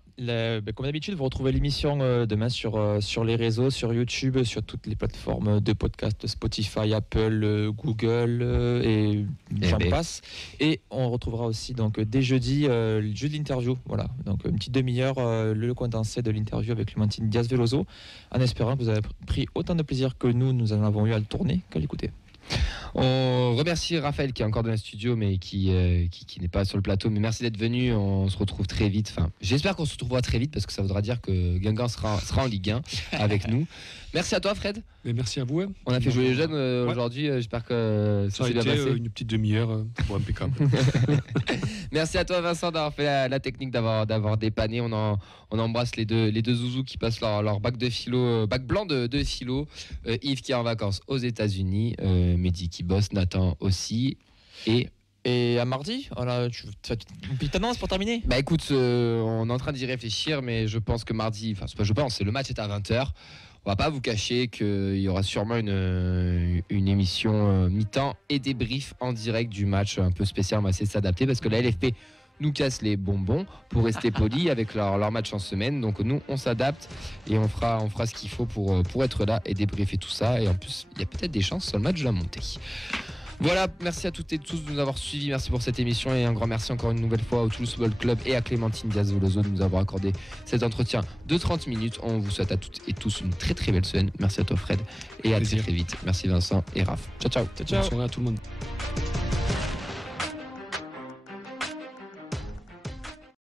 comme d'habitude, vous retrouvez l'émission demain sur les réseaux, sur YouTube, sur toutes les plateformes de podcast, Spotify, Apple, Google et j'en passe. Et on retrouvera aussi donc dès jeudi le jeu de l'interview. Voilà, donc une petite demi-heure, le condensé de l'interview avec Clémentine Diaz-Veloso, en espérant que vous avez pris autant de plaisir que nous en avons eu à le tourner qu'à l'écouter. On remercie Raphaël qui est encore dans le studio mais qui n'est pas sur le plateau. Mais merci d'être venu. On se retrouve très vite. Enfin, j'espère qu'on se retrouvera très vite parce que ça voudra dire que Guingamp sera en Ligue 1 avec nous. Merci à toi, Fred. Mais merci à vous. Hein. On a fait jouer les jeunes aujourd'hui. J'espère que ça s'est bien passé. Une petite demi-heure. Bon, impeccable. Merci à toi, Vincent, d'avoir fait la technique, d'avoir dépanné. On embrasse les deux zouzous qui passent leur bac de philo, bac blanc de philo. Yves qui est en vacances aux États-Unis. Mehdi qui bosse, Nathan aussi. Et à mardi, voilà, tu as une petite annonce pour terminer? Bah écoute, on est en train d'y réfléchir, mais je pense que mardi, c'est le match est à 20h. On va pas vous cacher qu'il y aura sûrement une émission mi-temps et débrief en direct du match un peu spécial. On va essayer de s'adapter parce que la LFP nous casse les bonbons pour rester poli avec leur match en semaine. Donc nous, on s'adapte et on fera ce qu'il faut pour être là et débriefer tout ça. Et en plus, il y a peut-être des chances sur le match de la montée. Voilà, merci à toutes et tous de nous avoir suivis, merci pour cette émission et un grand merci encore une nouvelle fois au Toulouse Football Club et à Clémentine Diaz-Veloso de nous avoir accordé cet entretien de 30 minutes. On vous souhaite à toutes et tous une très très belle semaine. Merci à toi Fred et à très très vite. Merci Vincent et Raph. Ciao ciao. Bonne soirée à tout le monde.